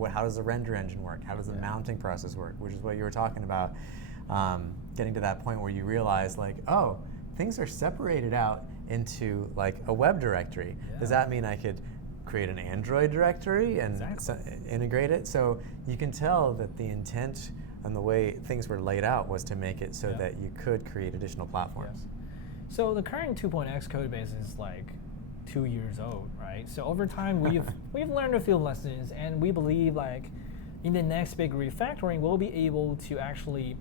how does the render engine work? How does the mounting process work? Which is what you were talking about. Getting to that point where you realize oh, things are separated out into a web directory. Yeah. Does that mean I could create an Android directory and integrate it? So you can tell that the intent and the way things were laid out was to make it so that you could create additional platforms. So the current 2.x code base is like 2 years old, right? So over time, we've learned a few lessons, and we believe like in the next big refactoring, we'll be able to actually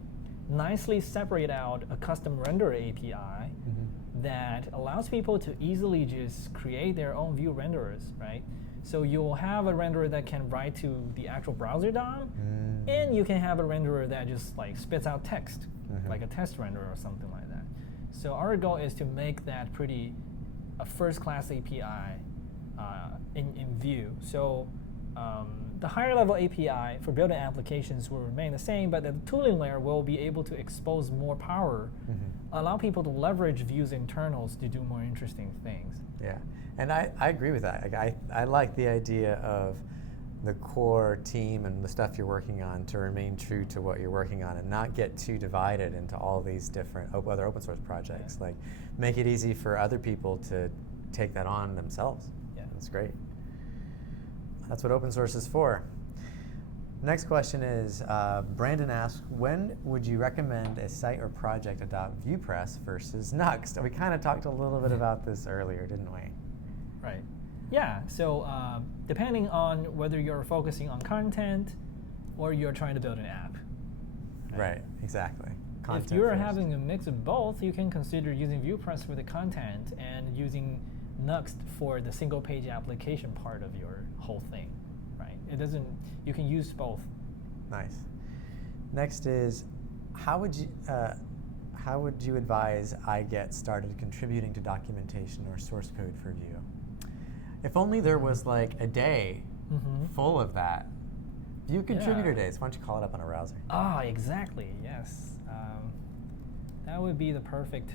nicely separate out a custom render API that allows people to easily just create their own Vue renderers, right? So you'll have a renderer that can write to the actual browser DOM, and you can have a renderer that just like spits out text, like a test renderer or something like that. So our goal is to make that pretty a first-class API in Vue. So the higher level API for building applications will remain the same, but the tooling layer will be able to expose more power, allow people to leverage Vue's internals to do more interesting things. Yeah, and I agree with that. Like, I like the idea of the core team and the stuff you're working on to remain true to what you're working on and not get too divided into all these different other open source projects. Like, make it easy for other people to take that on themselves. Yeah, that's great. That's what open source is for. Next question is, Brandon asks, when would you recommend a site or project adopt VuePress versus Nuxt? We kind of talked a little bit about this earlier, didn't we? Right. Yeah, so depending on whether you're focusing on content or you're trying to build an app. Right, exactly. Content if you're first. having a mix of both, you can consider using VuePress for the content and using Nuxt for the single page application part of your whole thing, right? It doesn't, you can use both. Nice. Next is, how would you advise I get started contributing to documentation or source code for Vue? If only there was like a day full of that. Vue contributor days. Why don't you call it up on a browser? Ah, exactly. Yes. That would be the perfect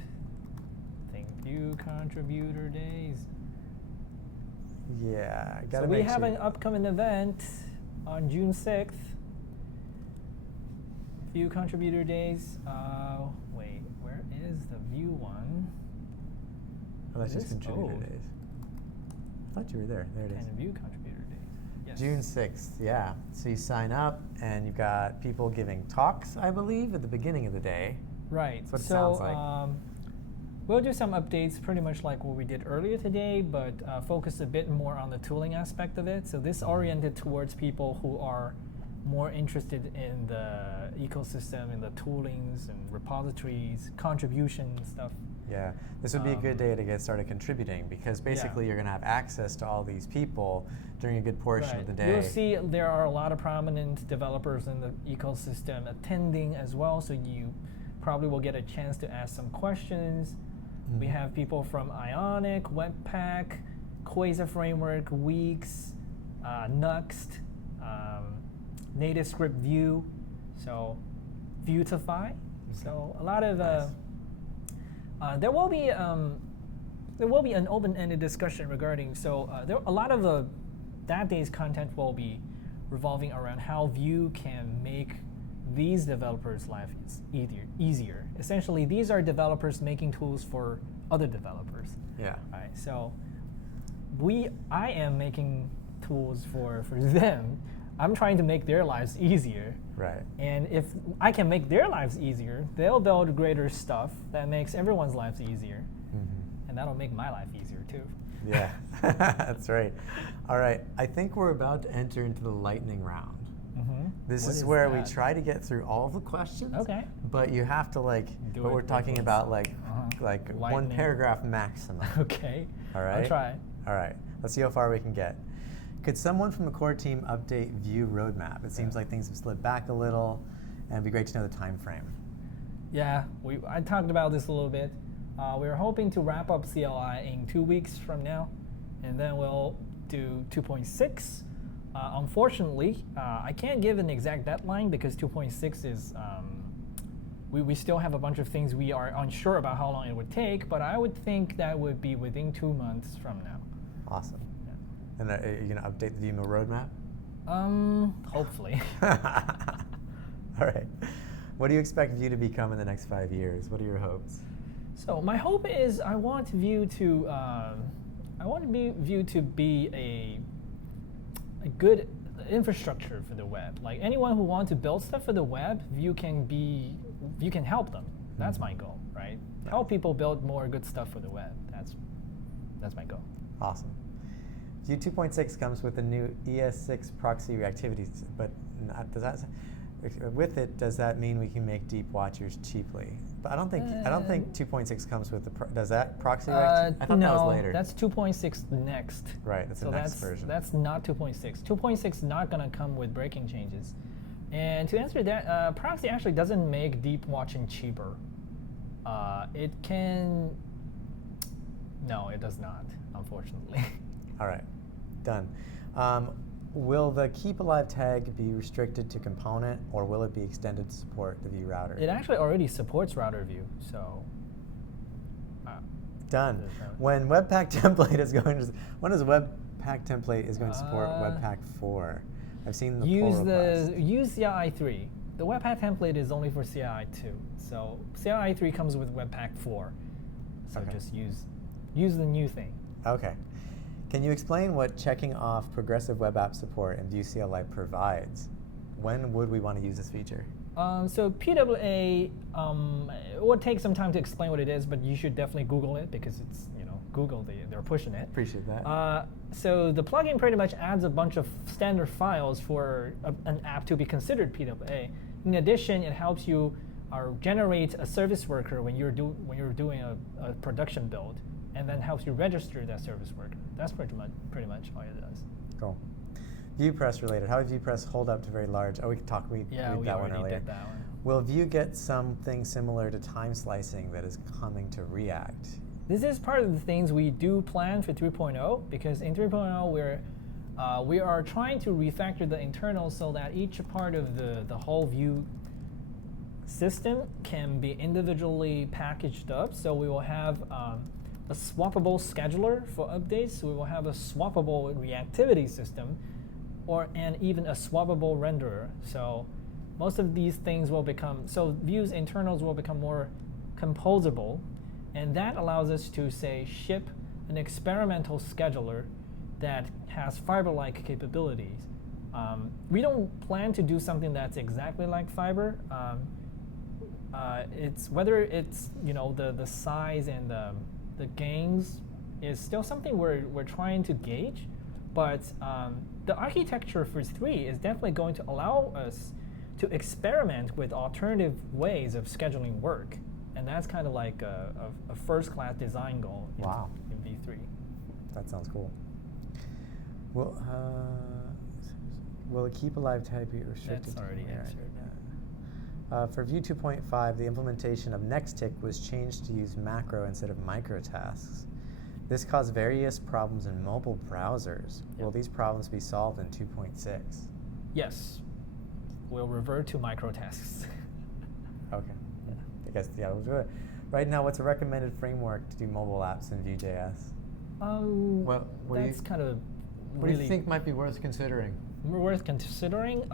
thing. Vue contributor days. Yeah, I gotta so make we have sure. an upcoming event on June 6th. Vue contributor days. Wait, where is the Vue one? Oh, that's just This contributor old. days. I thought you were there. There it is. And Vue contributor days. Yes. June 6th, yeah. So you sign up, and you've got people giving talks, I believe, at the beginning of the day. Right. That's what it so sounds like. we'll do some updates pretty much like what we did earlier today, but focus a bit more on the tooling aspect of it. So this oriented towards people who are more interested in the ecosystem, in the toolings and repositories, contribution stuff. Yeah, this would be a good day to get started contributing because basically you're going to have access to all these people during a good portion of the day. You'll see there are a lot of prominent developers in the ecosystem attending as well, so you probably will get a chance to ask some questions. We have people from Ionic, Webpack, Quasar Framework, Weex, Nuxt, NativeScript Vue, so Vuetify. So a lot of there will be an open-ended discussion regarding. So a lot of that day's content will be revolving around how Vue can make these developers' life easier. Essentially, these are developers making tools for other developers. Yeah. Right. So I am making tools for them. I'm trying to make their lives easier. Right. And if I can make their lives easier, they'll build greater stuff that makes everyone's lives easier. And that'll make my life easier too. Yeah, that's right. All right, I think we're about to enter into the lightning round. This What is is where we that? try to get through all the questions. Okay. But you have to Do but it we're talking backwards. about like one Lightning. paragraph maximum. Okay. All right. I'll try. All right. Let's see how far we can get. Could someone from the core team update Vue Roadmap? It seems like things have slid back a little, and it'd be great to know the time frame. Yeah, I talked about this a little bit. We're hoping to wrap up CLI in 2 weeks from now, and then we'll do 2.6. Unfortunately, I can't give an exact deadline because 2.6 is, we still have a bunch of things we are unsure about how long it would take, but I would think that would be within 2 months from now. Awesome. And are you going to update the Vue Roadmap? Hopefully. All right. What do you expect Vue to become in the next 5 years? What are your hopes? So my hope is I want Vue to be a good infrastructure for the web. Like anyone who wants to build stuff for the web, Vue can help them. That's my goal, right? Help people build more good stuff for the web. That's my goal. Awesome. Vue 2.6 comes with a new ES6 proxy reactivity, but with it, does that mean we can make deep watchers cheaply? But I don't think 2.6 comes with the does that proxy reactivity? I thought that was later. That's 2.6 next. Right, that's the next version. That's not 2.6. 2.6 is not going to come with breaking changes. And to answer that, proxy actually doesn't make deep watching cheaper. It can. No, it does not, unfortunately. All right, done. Will the keep alive tag be restricted to component, or will it be extended to support the Vue router? It actually already supports router view, so. Done. When Webpack template is going to, when is Webpack template is going to support Webpack 4? I've seen the pull request. Use CLI 3. The Webpack template is only for CLI 2, so CLI 3 comes with Webpack 4. So just use the new thing. Okay. Can you explain what checking off progressive web app support in Vue-CLI provides? When would we want to use this feature? So PWA, it would take some time to explain what it is, but you should definitely Google it because it's, Google, they're pushing it. Appreciate that. So the plugin pretty much adds a bunch of standard files for an app to be considered PWA. In addition, it helps you generate a service worker when you're doing a production build, and then helps you register that service worker. That's pretty much all it does. Cool. VuePress related. How would VuePress hold up to very large? Oh, we did that one earlier. Did that one. Will Vue get something similar to time slicing that is coming to React? This is part of the things we do plan for 3.0, because in 3.0 we are trying to refactor the internals so that each part of the whole Vue system can be individually packaged up. So we will have a swappable scheduler for updates. We will have a swappable reactivity system, and even a swappable renderer. So most of these things will become, so Vue's internals will become more composable, and that allows us to, say, ship an experimental scheduler that has Fiber-like capabilities. We don't plan to do something that's exactly like Fiber. It's whether it's the size and the gains is still something we're trying to gauge, but the architecture for 3 is definitely going to allow us to experiment with alternative ways of scheduling work, and that's kind of like a first-class design goal in V3. That sounds cool. Will a keep alive type be restricted? That's already answered. For Vue 2.5, the implementation of nextTick was changed to use macro instead of microtasks. This caused various problems in mobile browsers. Will these problems be solved in 2.6? Yes. We'll revert to microtasks. Okay. I guess, we'll do it. Right now, what's a recommended framework to do mobile apps in Vue.js? What do you think might be worth considering? Worth considering?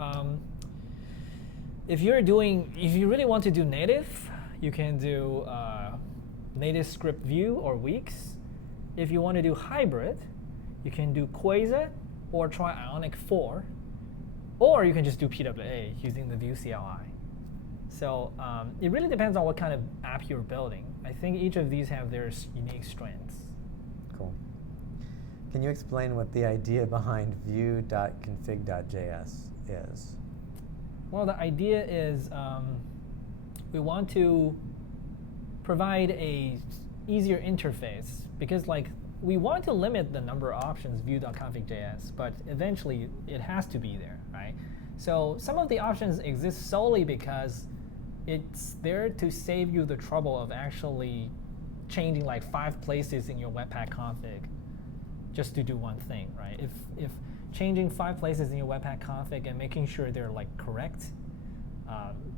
If you really want to do native, you can do native script Vue or Weex. If you want to do hybrid, you can do Quasar or try Ionic 4, or you can just do PWA using the Vue CLI. So it really depends on what kind of app you're building. I think each of these have their unique strengths. Cool. Can you explain what the idea behind vue.config.js is? Well, the idea is we want to provide a easier interface, because we want to limit the number of options vue.config.js, but eventually it has to be there, right? So some of the options exist solely because it's there to save you the trouble of actually changing 5 places in your Webpack config just to do one thing, right? If changing 5 places in your Webpack config and making sure they're correct,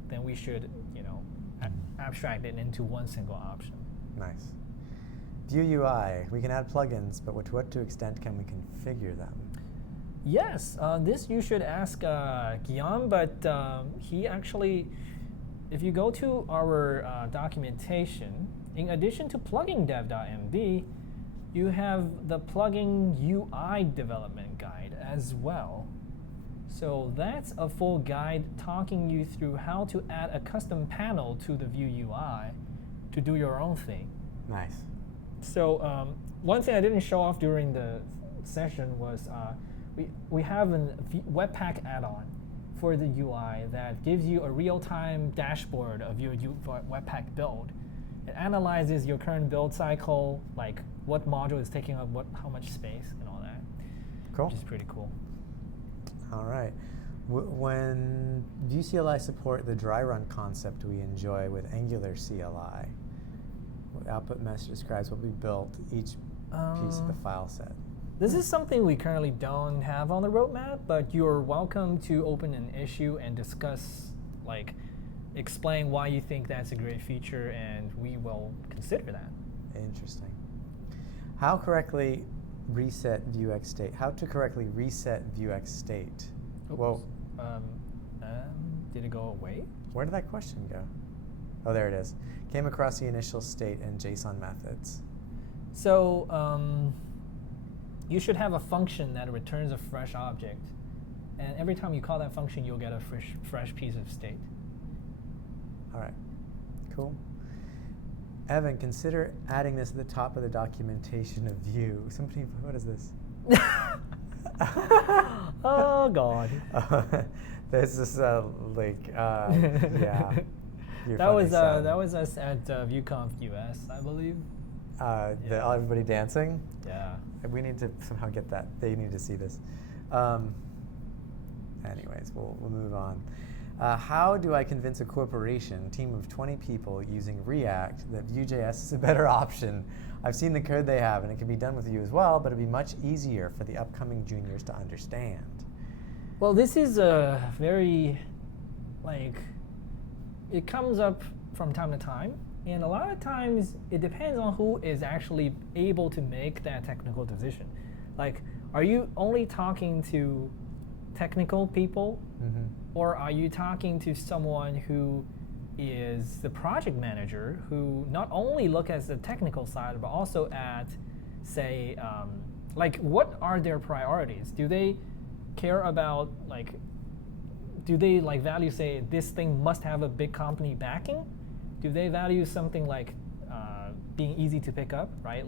then we should abstract it into one single option. Nice. Vue UI, we can add plugins, but to what extent can we configure them? Yes, this you should ask Guillaume, but he actually, if you go to our documentation, in addition to plugin dev.md, you have the plugin UI development guide as well. So that's a full guide talking you through how to add a custom panel to the Vue UI to do your own thing. Nice. So one thing I didn't show off during the session was we have a webpack add-on for the UI that gives you a real-time dashboard of your webpack build. It analyzes your current build cycle, like what module is taking up how much space and all that. Cool. Which is pretty cool. All right. When Vue-CLI support the dry run concept we enjoy with Angular CLI, output message describes what we built, each piece of the file set. This is something we currently don't have on the roadmap, but you're welcome to open an issue and discuss, like, explain why you think that's a great feature, and we will consider that. Interesting. How to correctly reset Vuex state? How to correctly reset Vuex state? Oops. Whoa. Did it go away? Where did that question go? Oh, there it is. Came across the initial state and JSON methods. So you should have a function that returns a fresh object. And every time you call that function, you'll get a fresh piece of state. All right, cool. Evan, consider adding this at the top of the documentation of Vue. Somebody, what is this? Oh, God. This is like, yeah. That was us at VueConf.js, I believe. Everybody dancing? Yeah. We need to somehow get that. They need to see this. Anyways, we'll move on. How do I convince a corporation, team of 20 people using React, that Vue.js is a better option? I've seen the code they have, and it can be done with Vue as well, but it'd be much easier for the upcoming juniors to understand. Well, this is a very, it comes up from time to time, and a lot of times it depends on who is actually able to make that technical decision. Like, are you only talking to technical people, or are you talking to someone who is the project manager who not only look at the technical side, but also at, say, what are their priorities? Do they care about, do they value, say, this thing must have a big company backing? Do they value something like being easy to pick up, right?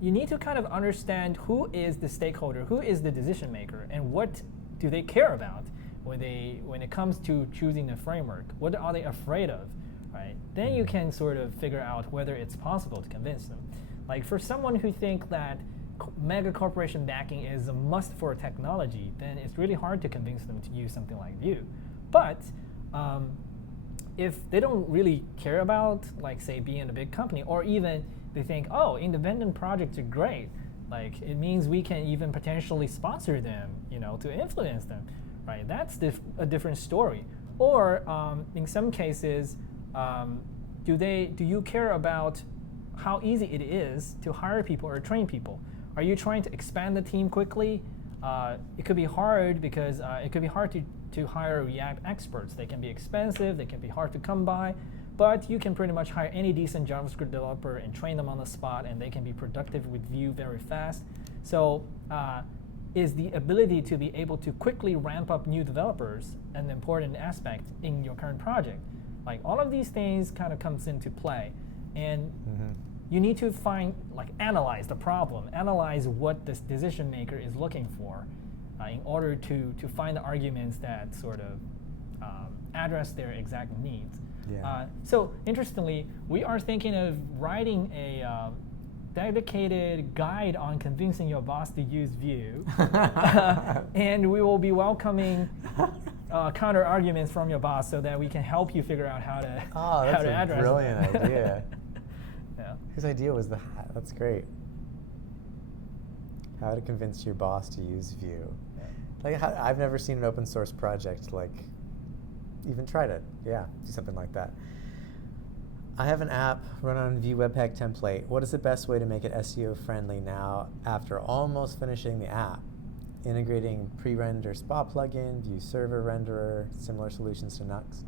You need to kind of understand who is the stakeholder, who is the decision maker, and what do they care about when it comes to choosing the framework? What are they afraid of, right? Then you can sort of figure out whether it's possible to convince them. Like, for someone who think that mega corporation backing is a must for technology, then it's really hard to convince them to use something like Vue. But if they don't really care about, say, being a big company, or even they think, oh, independent projects are great, it means we can even potentially sponsor them, to influence them, right? That's a different story. Or in some cases, do you care about how easy it is to hire people or train people? Are you trying to expand the team quickly? It could be hard because it could be hard to hire React experts. They can be expensive, they can be hard to come by, but you can pretty much hire any decent JavaScript developer and train them on the spot, and they can be productive with Vue very fast. So is the ability to be able to quickly ramp up new developers an important aspect in your current project? All of these things kind of comes into play. And you need to analyze the problem, analyze what this decision maker is looking for in order to find the arguments that sort of address their exact needs. Yeah. So interestingly, we are thinking of writing a dedicated guide on convincing your boss to use Vue. And we will be welcoming counter arguments from your boss so that we can help you figure out how to address it. That's a brilliant idea. Yeah. Whose idea was that? That's great. How to convince your boss to use Vue. Yeah. I've never seen an open source project even try to, do something like that. I have an app run on Vue Webpack template. What is the best way to make it SEO friendly now after almost finishing the app? Integrating pre-render SPA plugin, Vue server renderer, similar solutions to Next?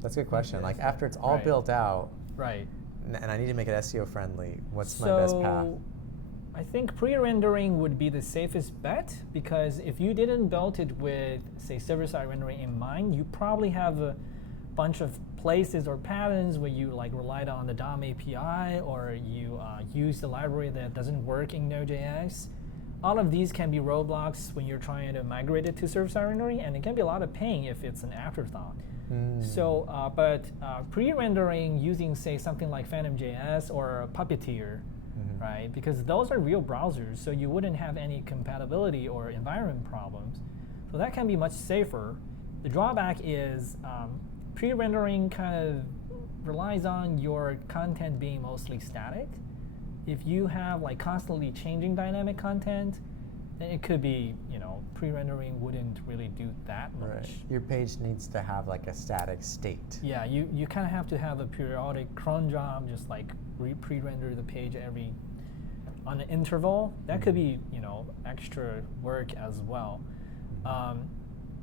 That's a good question. After it's all built out, right, and I need to make it SEO friendly, what's my best path? I think pre-rendering would be the safest bet, because if you didn't build it with, say, server-side rendering in mind, you probably have a bunch of places or patterns where you like relied on the DOM API, or you use the library that doesn't work in Node.js. All of these can be roadblocks when you're trying to migrate it to server-side rendering, and it can be a lot of pain if it's an afterthought. So, but pre-rendering using, say, something like Phantom.js or Puppeteer, right? Because those are real browsers, so you wouldn't have any compatibility or environment problems. So that can be much safer. The drawback is pre-rendering kind of relies on your content being mostly static. If you have like constantly changing dynamic content, then it could be, pre-rendering wouldn't really do that much. Right. Your page needs to have like a static state. Yeah, you kind of have to have a periodic cron job, just like pre-render the page on an interval. That could be, extra work as well.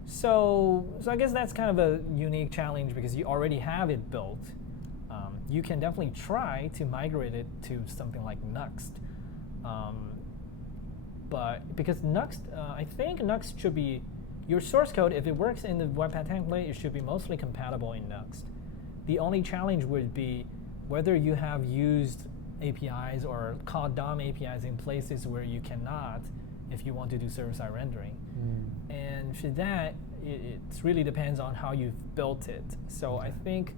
So I guess that's kind of a unique challenge because you already have it built. You can definitely try to migrate it to something like Nuxt. But because Nuxt, I think Nuxt should be, your source code, if it works in the Webpack template, it should be mostly compatible in Nuxt. The only challenge would be whether you have used APIs or called DOM APIs in places where you cannot if you want to do server-side rendering. And for that, it really depends on how you've built it. So I think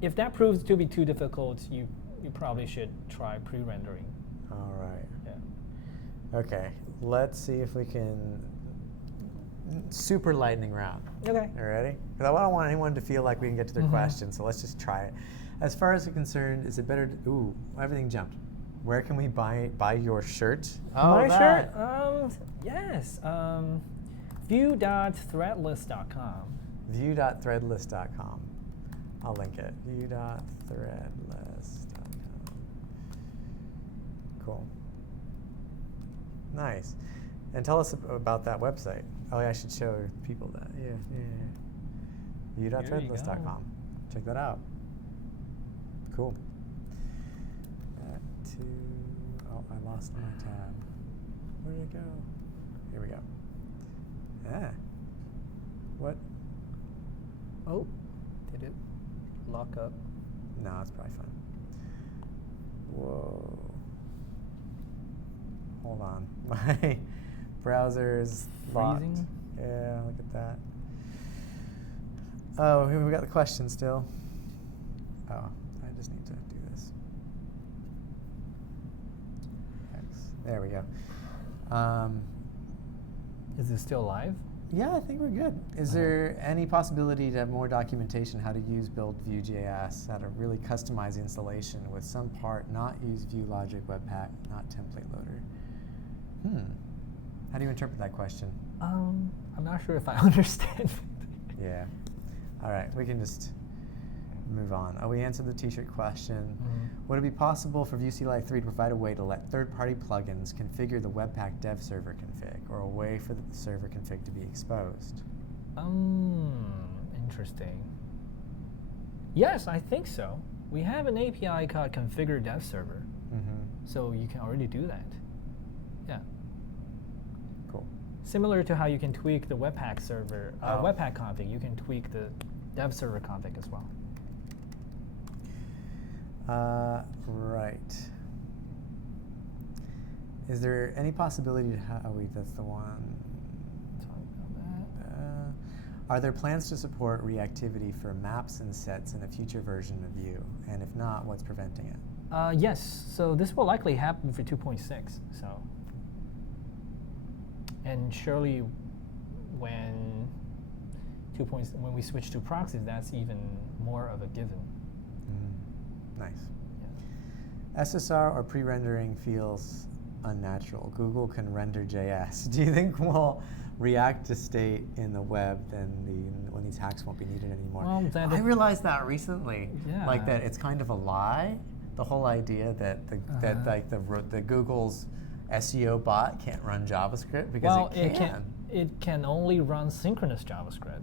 if that proves to be too difficult, you probably should try pre-rendering. All right. Yeah. Okay, let's see if we can super lightning round. Okay. You ready? Because I don't want anyone to feel like we can get to their questions, so let's just try it. As far as you're concerned, is it better to, ooh, everything jumped. Where can we buy your shirt? My shirt? Yes. Vue.threadless.com. Vue.threadless.com. I'll link it. Vue.threadless.com. Cool. Nice. And tell us about that website. Oh, yeah, I should show people that. Yeah. Vue.threadless.com. Check that out. Cool. Oh, I lost my tab. Where did it go? Here we go. Ah. What? Oh, did it lock up? No, it's probably fine. Whoa. Hold on. My browser's locked. Freezing? Yeah, look at that. Oh, here we got the question still. Oh, I just need to do this. There we go. Is it still live? Yeah, I think we're good. Is there any possibility to have more documentation how to build Vue.js, how to really customize the installation with some part, not use Vue Logic Webpack, not template loader? How do you interpret that question? I'm not sure if I understand. Yeah. All right, we can just move on. We answered the t-shirt question. Would it be possible for Vue-CLI 3 to provide a way to let third-party plugins configure the Webpack dev server config, or a way for the server config to be exposed? Interesting. Yes, I think so. We have an API called configure dev server, so you can already do that. Yeah. Cool. Similar to how you can tweak the Webpack server, Webpack config, you can tweak the dev server config as well. Right. Is there any possibility to have, that's the one. Talk about that. Are there plans to support reactivity for maps and sets in a future version of Vue? And if not, what's preventing it? Yes, so this will likely happen for 2.6. So, and surely when when we switch to proxies, that's even more of a given. Nice. Yeah. SSR or pre-rendering feels unnatural. Google can render JS. Do you think we'll react to state in the web when these hacks won't be needed anymore? Well, I realized that recently. Yeah. Like that it's kind of a lie. The whole idea that the Google's SEO bot can't run JavaScript because it can. It can only run synchronous JavaScript.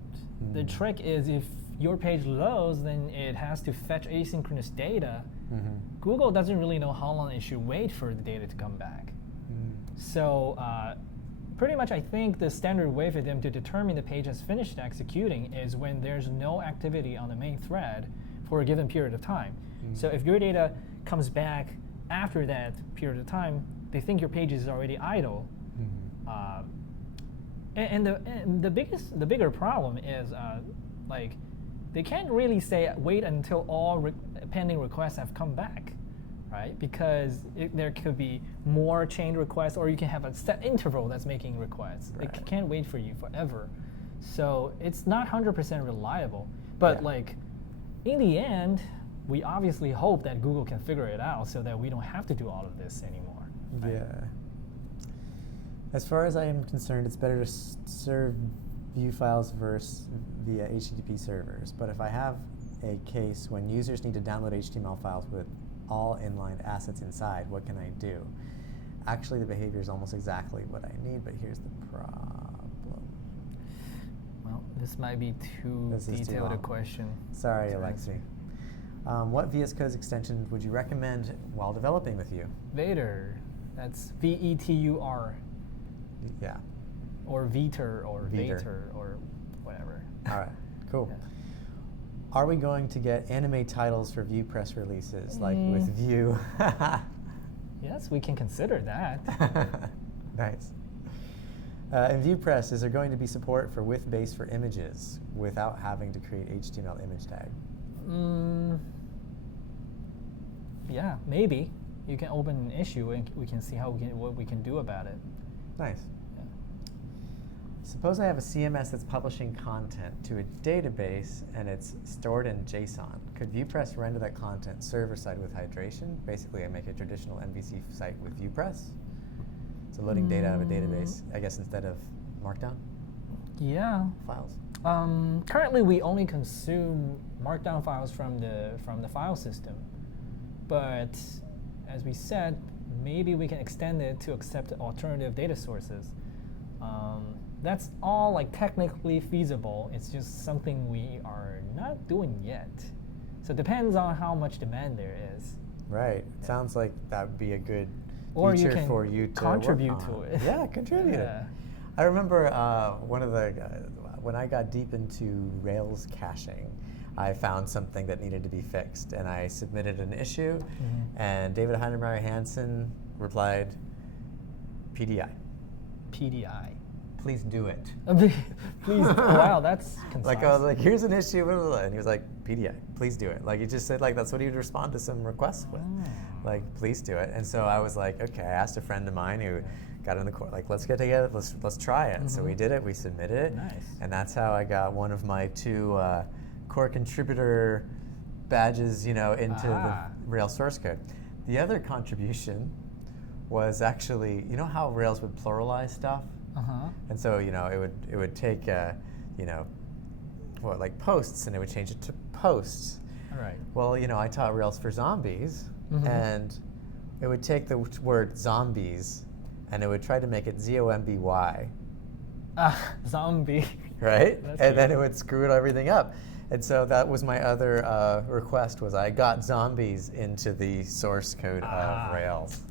The trick is if your page loads, then it has to fetch asynchronous data. Google doesn't really know how long it should wait for the data to come back. So pretty much I think the standard way for them to determine the page has finished executing is when there's no activity on the main thread for a given period of time. So if your data comes back after that period of time, they think your page is already idle. And the bigger problem is like they can't really say wait until all pending requests have come back, right? Because there could be more chained requests, or you can have a set interval that's making requests. Right. It can't wait for you forever. So it's not 100% reliable. But like in the end, we obviously hope that Google can figure it out so that we don't have to do all of this anymore. Right? Yeah. As far as I am concerned, it's better to serve Vue files versus via HTTP servers. But if I have a case when users need to download HTML files with all inline assets inside, what can I do? Actually, the behavior is almost exactly what I need, but here's the problem. Well, this might be too detailed a question. Sorry, Alexi. What VS Code extension would you recommend while developing with Vue? Vetur. That's Vetur. Yeah. Or Vetur or Vetur or whatever. All right, cool. Yeah. Are we going to get anime titles for VuePress releases, like with Vue? Yes, we can consider that. Nice. In VuePress, is there going to be support for with-base for images without having to create HTML image tag? Yeah, maybe. You can open an issue and we can see what we can do about it. Nice. Yeah. Suppose I have a CMS that's publishing content to a database and it's stored in JSON. Could VuePress render that content server-side with hydration? Basically, I make a traditional MVC site with VuePress. So loading data out of a database, I guess, instead of Markdown? Yeah. Files? Currently, we only consume Markdown files from the file system. But as we said, maybe we can extend it to accept alternative data sources. That's all like technically feasible. It's just something we are not doing yet. So it depends on how much demand there is. Right. Yeah. Sounds like that would be a good or feature you can for you to contribute work to on. it. Yeah, contribute. Yeah. I remember when I got deep into Rails caching, I found something that needed to be fixed, and I submitted an issue, and David Heinemeier Hansen replied, PDI. PDI. Please do it. Please. Wow, that's concise. Like, I was like, here's an issue, blah, blah, blah. And he was like, PDI, please do it. Like, he just said, like, that's what he would respond to some requests with. Like, please do it. And so I was like, okay, I asked a friend of mine who got in the course, like, let's get together, let's try it. So we did it, we submitted it. Nice. And that's how I got one of my 2 core contributor badges, into the Rails source code. The other contribution was actually, you know how Rails would pluralize stuff? And so, it would take, like posts, and it would change it to posts. All right. Well, I taught Rails for zombies, and it would take the word zombies, and it would try to make it Z-O-M-B-Y. Zombie. Right? And then it would screw everything up. And so that was my other request, was I got zombies into the source code of Rails.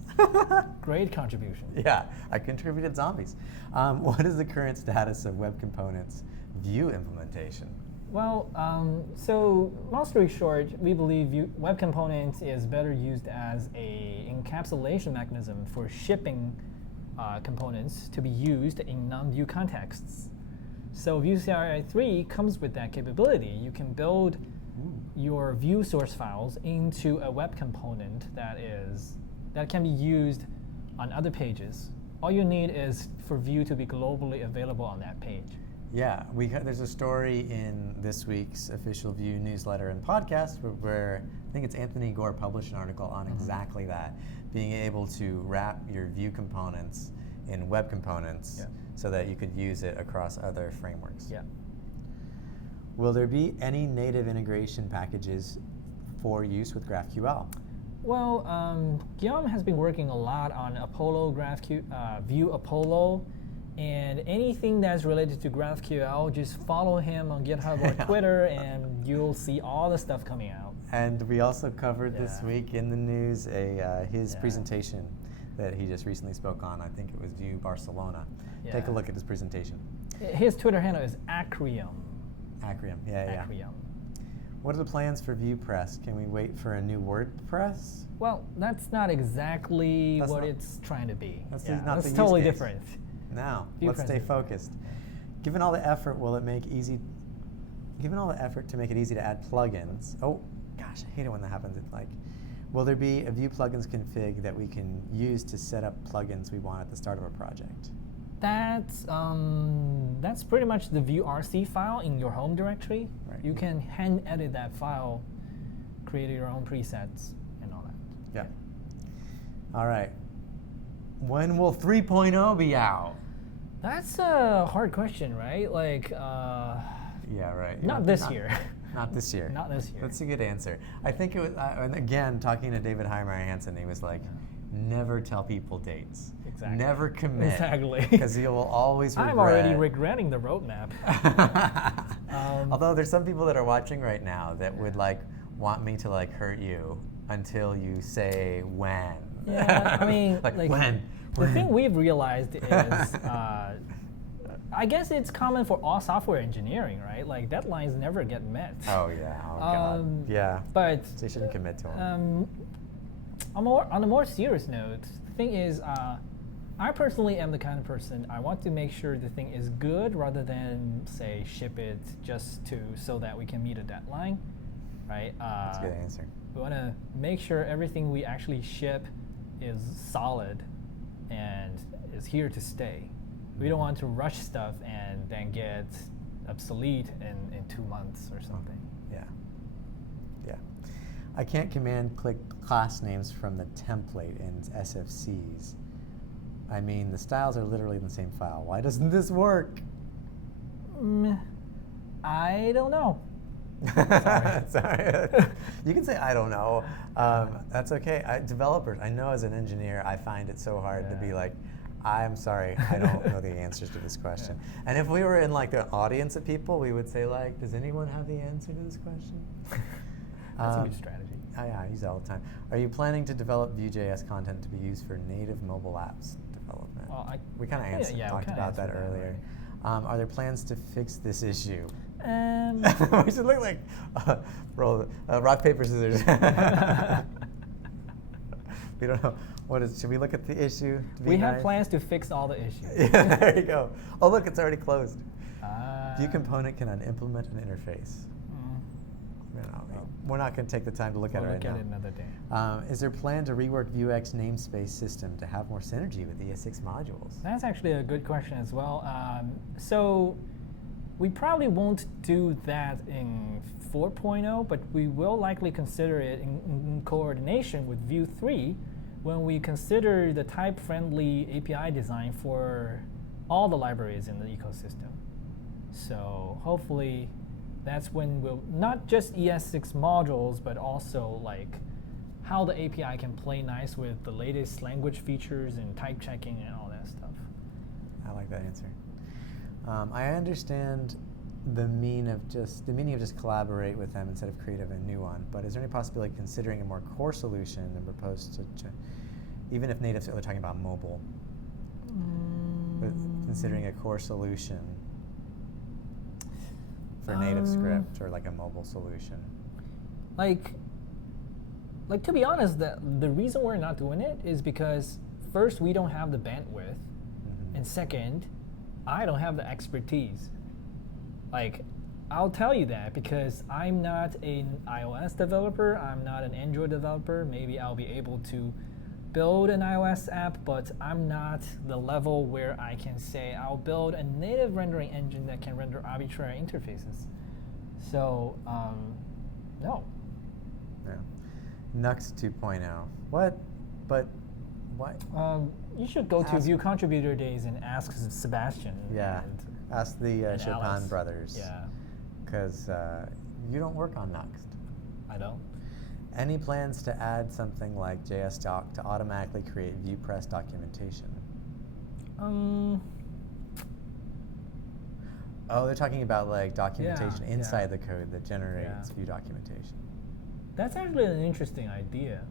Great contribution. Yeah, I contributed zombies. What is the current status of Web Components Vue implementation? Well, so long story short, we believe Web Components is better used as a encapsulation mechanism for shipping components to be used in non-Vue contexts. So Vue-CLI 3 comes with that capability. You can build your Vue source files into a web component that can be used on other pages. All you need is for Vue to be globally available on that page. Yeah, there's a story in this week's official Vue newsletter and podcast where I think it's Anthony Gore published an article on exactly that, being able to wrap your Vue components in web components so that you could use it across other frameworks. Yeah. Will there be any native integration packages for use with GraphQL? Well, Guillaume has been working a lot on Vue Apollo, and anything that's related to GraphQL, just follow him on GitHub or Twitter, and you'll see all the stuff coming out. And we also covered this week in the news his presentation that he just recently spoke on. I think it was Vue Barcelona. Yeah. Take a look at his presentation. His Twitter handle is Acrium. Acrium, yeah. Acrium. What are the plans for VuePress? Can we wait for a new WordPress? Well, that's not exactly what it's trying to be. That's yeah, not that's the totally use case. different. No, let's VuePress stay is focused. Given all the effort, will it make easy? Given all the effort to make it easy to add plugins. Oh, gosh, I hate it when that happens. It's like, will there be a Vue plugins config that we can use to set up plugins we want at the start of a project? That's pretty much the Vue RC file in your home directory. Right. You can hand edit that file, create your own presets, and all that. Yeah. All right. When will 3.0 be out? That's a hard question, right? Like, Yeah, right. not this year. Not this year. Not this year. That's a good answer. I think it was, and again, talking to David Heimeyer Hansen, he was like, never tell people dates. Exactly. Never commit. Exactly. Because you will always regret. I'm already regretting the roadmap. Although there's some people that are watching right now that would like want me to like hurt you until you say when. Yeah, I mean, like when. The thing we've realized is, I guess it's common for all software engineering, right? Like deadlines never get met. Oh yeah. Oh god. Yeah. But So you shouldn't commit to them. on a more serious note, the thing is, I personally am the kind of person I want to make sure the thing is good rather than say ship it just so that we can meet a deadline, right? That's a good answer. We want to make sure everything we actually ship is solid and is here to stay. We don't want to rush stuff and then get obsolete in 2 months or something. Yeah. Yeah. I can't command click class names from the template in SFCs. I mean, the styles are literally in the same file. Why doesn't this work? I don't know. Sorry. You can say I don't know. That's okay. Developers, I know as an engineer, I find it so hard to be like, I'm sorry, I don't know the answers to this question. Yeah. And if we were in like the audience of people, we would say like, does anyone have the answer to this question? That's a good strategy. I use it all the time. Are you planning to develop Vue.js content to be used for native mobile apps development? Well, we kind of talked about that earlier. Right. Are there plans to fix this issue? We should look like rock, paper, scissors. We don't know. Should we look at the issue? We have plans to fix all the issues. Yeah, there you go. Oh, look, it's already closed. Vue component can unimplement an interface. We're not going to take the time to look at it right now. We'll look at it another day. Is there a plan to rework Vuex namespace system to have more synergy with the ES6 modules? That's actually a good question as well. So we probably won't do that in 4.0, but we will likely consider it in coordination with Vue 3 when we consider the type-friendly API design for all the libraries in the ecosystem. So hopefully that's when we'll, not just ES6 modules, but also like how the API can play nice with the latest language features and type checking and all that stuff. I like that answer. I understand the meaning of just collaborate with them instead of create a new one. But is there any possibility of considering a more core solution and proposed to, even if native, they're talking about mobile, but considering a core solution for native script or like a mobile solution? Like to be honest, the reason we're not doing it is because first, we don't have the bandwidth, and second, I don't have the expertise. Like, I'll tell you that because I'm not an iOS developer, I'm not an Android developer. Maybe I'll be able to build an iOS app, but I'm not the level where I can say I'll build a native rendering engine that can render arbitrary interfaces. So, no. Yeah. Nuxt 2.0. What? But what? You should go to Vue Contributor Days and ask Sebastian. Yeah. Ask the Chopin brothers. Yeah. Because you don't work on Nuxt. I don't. Any plans to add something like JSDocs to automatically create VuePress documentation? Oh, they're talking about like documentation inside the code that generates Vue documentation. That's actually an interesting idea.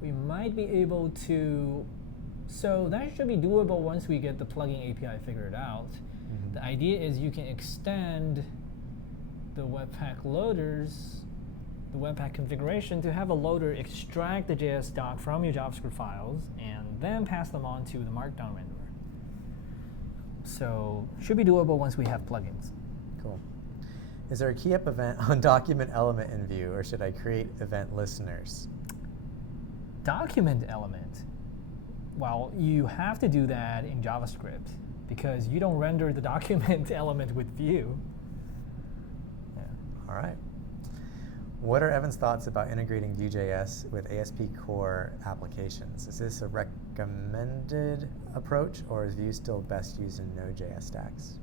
We might be able to So that should be doable once we get the plugin API figured out. The idea is you can extend the Webpack loaders, the Webpack configuration, to have a loader extract the JSDoc from your JavaScript files and then pass them on to the Markdown renderer. So should be doable once we have plugins. Cool. Is there a keyup event on Document.element in Vue, or should I create event listeners? Document.element. Well, you have to do that in JavaScript because you don't render the document element with Vue. Yeah. All right. What are Evan's thoughts about integrating Vue.js with ASP core applications? Is this a recommended approach, or is Vue still best used in Node.js stacks?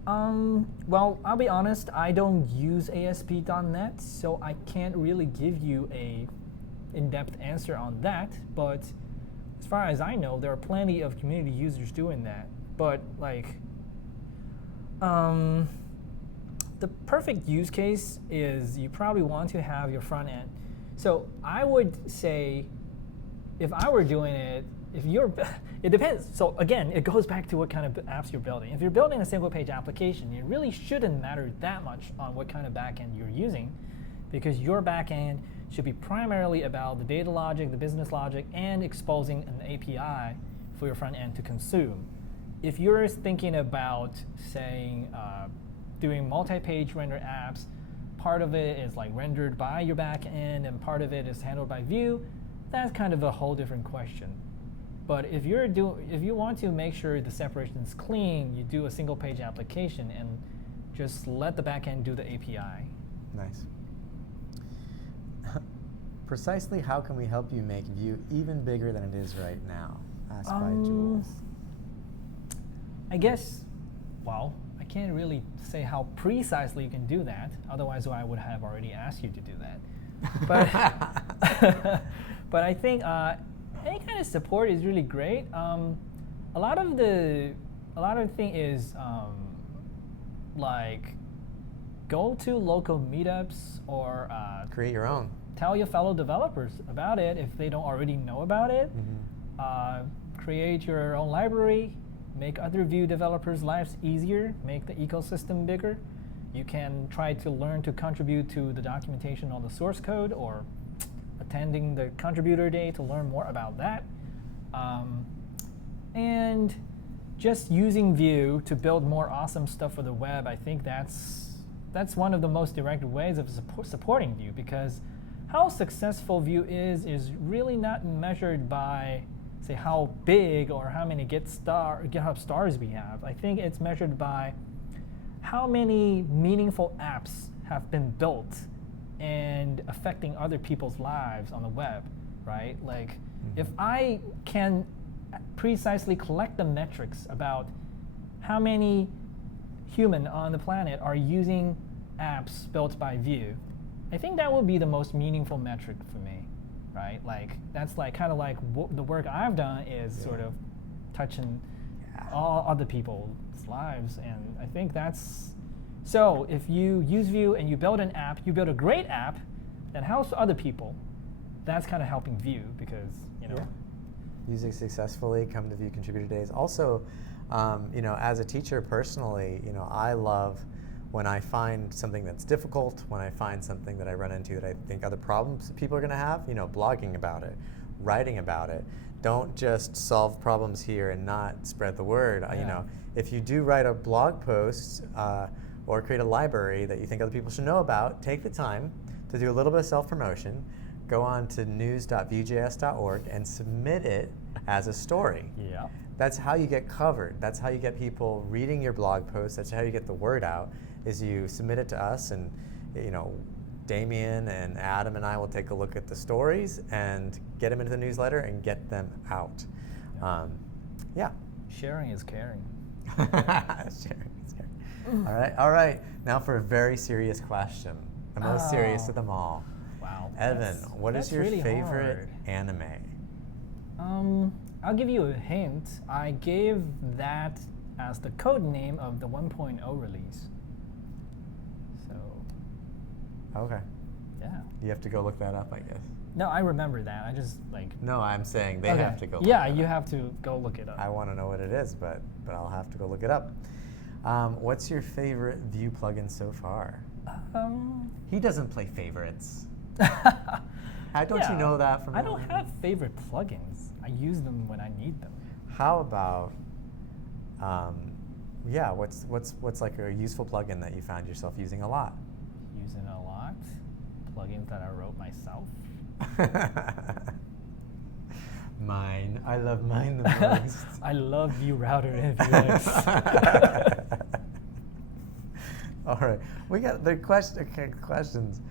Well, I'll be honest, I don't use ASP.NET, so I can't really give you a in-depth answer on that, but as far as I know, there are plenty of community users doing that. But like, the perfect use case is you probably want to have your front end. So I would say, if I were doing it, if you're, it depends. So again, it goes back to what kind of apps you're building. If you're building a single page application, it really shouldn't matter that much on what kind of backend you're using, because your backend should be primarily about the data logic, the business logic, and exposing an API for your front end to consume. If you're thinking about saying, doing multi-page render apps, part of it is like rendered by your backend and part of it is handled by Vue, that's kind of a whole different question. But if you want to make sure the separation is clean, you do a single page application and just let the backend do the API. Nice. Precisely how can we help you make Vue even bigger than it is right now? Asked by Jules. I guess, well, I can't really say how precisely you can do that. Otherwise, I would have already asked you to do that. But, but I think any kind of support is really great. A lot of the thing is like go to local meetups or create your own. Tell your fellow developers about it if they don't already know about it. Create your own library. Make other Vue developers' lives easier, make the ecosystem bigger. You can try to learn to contribute to the documentation on the source code or attending the contributor day to learn more about that. And just using Vue to build more awesome stuff for the web, I think that's one of the most direct ways of supporting Vue, because how successful Vue is really not measured by say how big or how many GitHub stars we have. I think it's measured by how many meaningful apps have been built and affecting other people's lives on the web, right? Like, if I can precisely collect the metrics about how many humans on the planet are using apps built by Vue, I think that would be the most meaningful metric for me. Right, like that's like kind of like the work I've done is sort of touching all other people's lives, and I think that's so. If you use Vue and you build an app, you build a great app that helps other people. That's kind of helping Vue because use it successfully. Come to Vue contributor days. Also, as a teacher personally, I love when I find something that's difficult, when I find something that I run into that I think other problems people are going to have, blogging about it, writing about it. Don't just solve problems here and not spread the word. If you do write a blog post or create a library that you think other people should know about, take the time to do a little bit of self-promotion. Go on to news.vue.js.org and submit it as a story. Yeah. That's how you get covered. That's how you get people reading your blog posts. That's how you get the word out, is you submit it to us, and Damien and Adam and I will take a look at the stories and get them into the newsletter and get them out. Sharing is caring. Sharing is caring. All right. Now for a very serious question, the most serious of them all. Wow. Evan, what is your really favorite anime? I'll give you a hint. I gave that as the code name of the 1.0 release. So. Okay. Yeah. You have to go look that up, I guess. No, I remember that. I just like. No, I'm saying they Okay. have to go look Yeah, it you up. have to go look it up. I want to know what it is, but I'll have to go look it up. What's your favorite Vue plugin so far? He doesn't play favorites. How don't you know that from I don't earlier? have favorite plugins. I use them when I need them. How about, what's like a useful plugin that you found yourself using a lot? Using a lot. Plugins that I wrote myself. Mine. I love mine the most. I love Vue Router and Vuex. All right, we got the questions.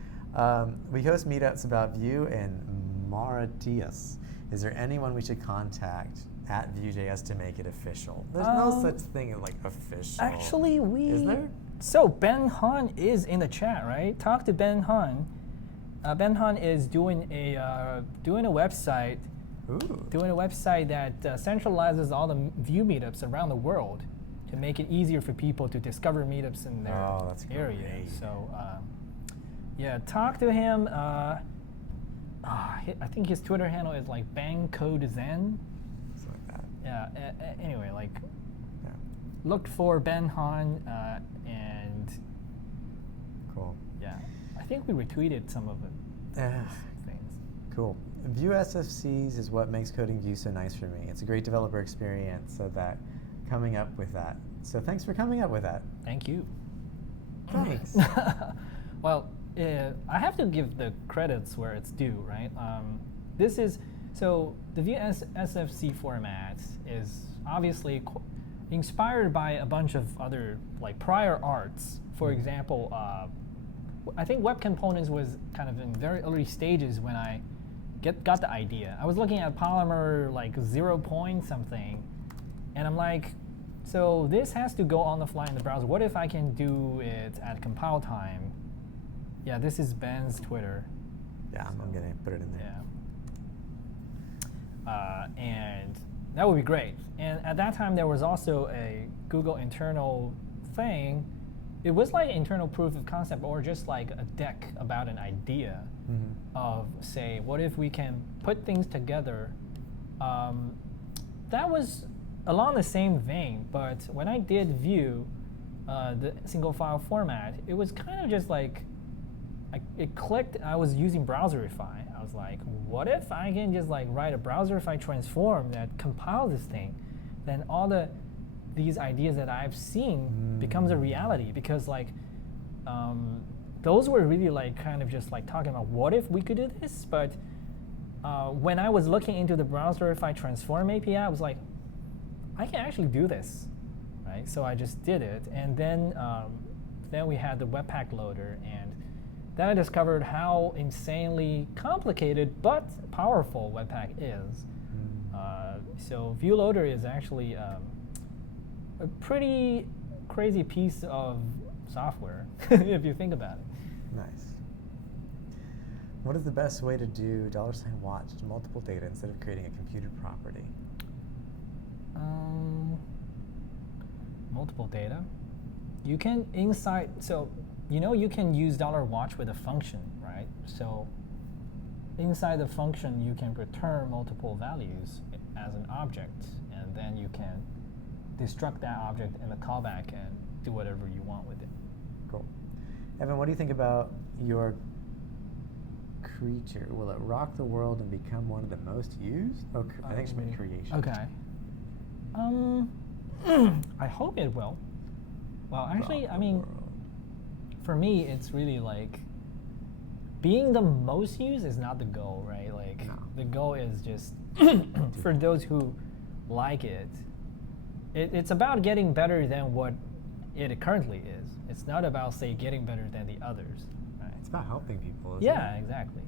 We host meetups about Vue and Mauritius. Is there anyone we should contact at Vue.js to make it official? There's no such thing as like official. Actually, Is there? So Ben Han is in the chat, right? Talk to Ben Han. Ben Han is doing a website. Ooh. Doing a website that centralizes all the Vue meetups around the world to make it easier for people to discover meetups in their that's area. great. So, yeah, talk to him. I think his Twitter handle is like BangCodeZen. Something like that. Yeah. Anyway, like, Yeah. look for Ben Han and Cool. yeah, I think we retweeted some of it. Things. Cool. Vue SFCs is what makes coding Vue so nice for me. It's a great developer experience, so coming up with that. So thanks for coming up with that. Thank you. Thanks. Well, I have to give the credits where it's due, right? So the Vue SFC format is obviously inspired by a bunch of other like prior arts. For example, I think web components was kind of in very early stages when I got the idea. I was looking at Polymer like 0 point something, and I'm like, so this has to go on the fly in the browser. What if I can do it at compile time? Yeah, this is Ben's Twitter. Yeah, I'm going to put it in there. Yeah. And that would be great. And at that time, there was also a Google internal thing. It was like internal proof of concept, or just like a deck about an idea of, say, what if we can put things together. That was along the same vein, but when I did Vue, the single file format, it was kind of just like, it clicked. I was using Browserify. I was like, what if I can just like write a Browserify transform that compiles this thing? Then all these ideas that I've seen becomes a reality, because like those were really like kind of just like talking about what if we could do this. But when I was looking into the Browserify transform API, I was like, I can actually do this, right? So I just did it, and then we had the Webpack loader, and then I discovered how insanely complicated but powerful Webpack is. So Vue Loader is actually a pretty crazy piece of software, if you think about it. Nice. What is the best way to do $watch to multiple data instead of creating a computed property? Multiple data. You can you can use $watch with a function, right? So inside the function, you can return multiple values as an object, and then you can destruct that object in the callback and do whatever you want with it. Cool. Evan, what do you think about your creature? Will it rock the world and become one of the most used? Oh, I think she meant creation. Okay. I hope it will. Well, actually, I mean, for me, it's really like being the most used is not the goal, right? Like the goal is just for those who like it. It's about getting better than what it currently is. It's not about, say, getting better than the others. Right? It's about helping people, isn't Yeah, it? exactly.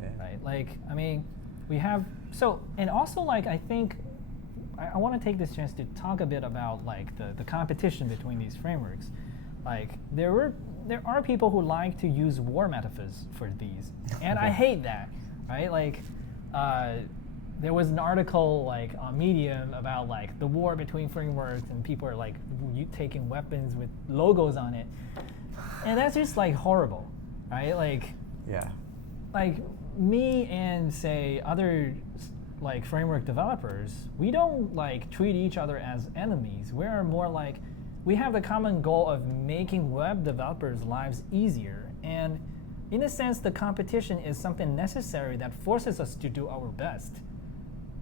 Yeah. Right. Like, I mean, we have and also like I think I want to take this chance to talk a bit about like the competition between these frameworks. Like there are people who like to use war metaphors for these, and I hate that. Right. Like there was an article like on Medium about like the war between frameworks, and people are like taking weapons with logos on it, and that's just like horrible, right? Like Yeah. Like me and say other like framework developers, we don't like treat each other as enemies. We're more like, we have the common goal of making web developers' lives easier. And in a sense, the competition is something necessary that forces us to do our best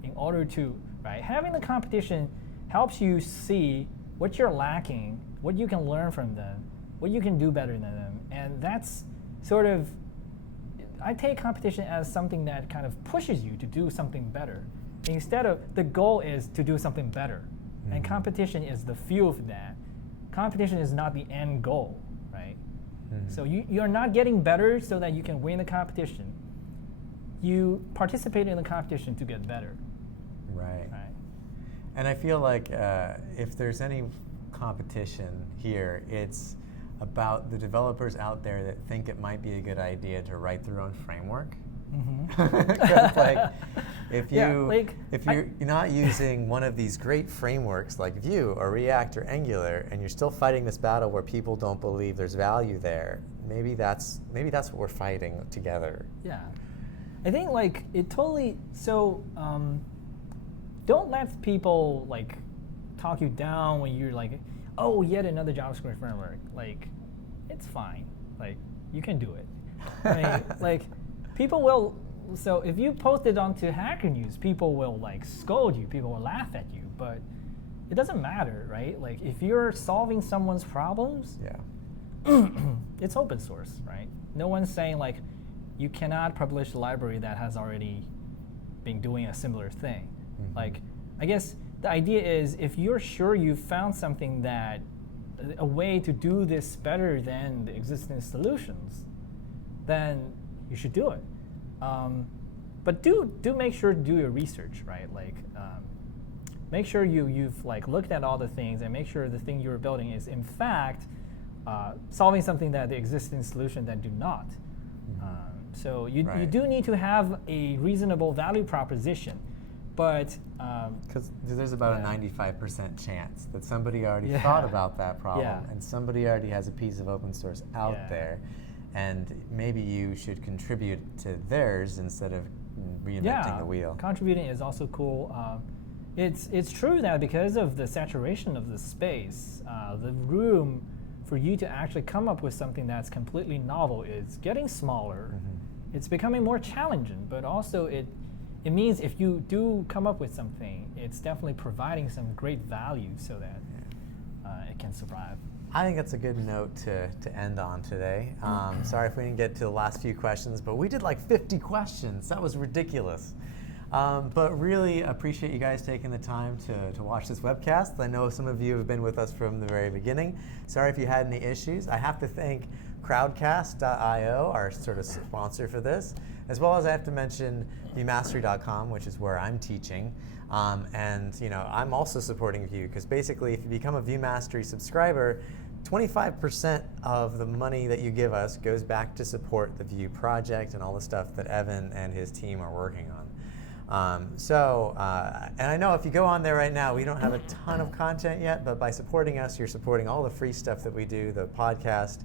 in order to, right? Having the competition helps you see what you're lacking, what you can learn from them, what you can do better than them. And that's sort of, I take competition as something that kind of pushes you to do something better. Instead of, the goal is to do something better. And competition is the fuel for that. Competition is not the end goal, right? So you're not getting better so that you can win the competition. You participate in the competition to get better. Right. And I feel like if there's any competition here, it's about the developers out there that think it might be a good idea to write their own framework. Like, if you're not using one of these great frameworks like Vue or React or Angular, and you're still fighting this battle where people don't believe there's value there, maybe that's what we're fighting together. Yeah, I think like it totally. So don't let people like talk you down when you're like, oh, yet another JavaScript framework. Like, it's fine. Like, you can do it. I mean, like, people will. So if you post it onto Hacker News, people will like scold you. People will laugh at you. But it doesn't matter, right? Like, if you're solving someone's problems, it's open source, right? No one's saying like you cannot publish a library that has already been doing a similar thing. Like, I guess the idea is if you're sure you've found something that, a way to do this better than the existing solutions, then you should do it. But do make sure to do your research, right? Like, make sure you've like looked at all the things and make sure the thing you're building is in fact solving something that the existing solution that do not. So you do need to have a reasonable value proposition. But because there's about a 95% chance that somebody already thought about that problem, and somebody already has a piece of open source out there, and maybe you should contribute to theirs instead of reinventing the wheel. Contributing is also cool. It's true that because of the saturation of the space, the room for you to actually come up with something that's completely novel is getting smaller. It's becoming more challenging, but also it means if you do come up with something, it's definitely providing some great value so that it can survive. I think that's a good note to end on today. Sorry if we didn't get to the last few questions, but we did like 50 questions. That was ridiculous. But really appreciate you guys taking the time to watch this webcast. I know some of you have been with us from the very beginning. Sorry if you had any issues. I have to thank crowdcast.io, our sort of sponsor for this, as well as I have to mention VueMastery.com, which is where I'm teaching. And I'm also supporting Vue, because basically if you become a Vue Mastery subscriber, 25% of the money that you give us goes back to support the Vue project and all the stuff that Evan and his team are working on. And I know if you go on there right now, we don't have a ton of content yet, but by supporting us, you're supporting all the free stuff that we do, the podcast,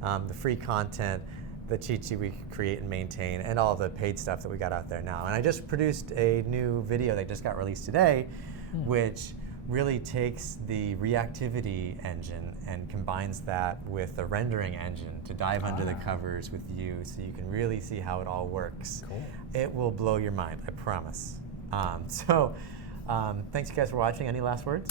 the free content, the cheat sheet we create and maintain, and all the paid stuff that we got out there now. And I just produced a new video that just got released today, which really takes the reactivity engine and combines that with the rendering engine to dive under the covers with Vue, so you can really see how it all works. Cool. It will blow your mind, I promise. Thanks you guys for watching. Any last words?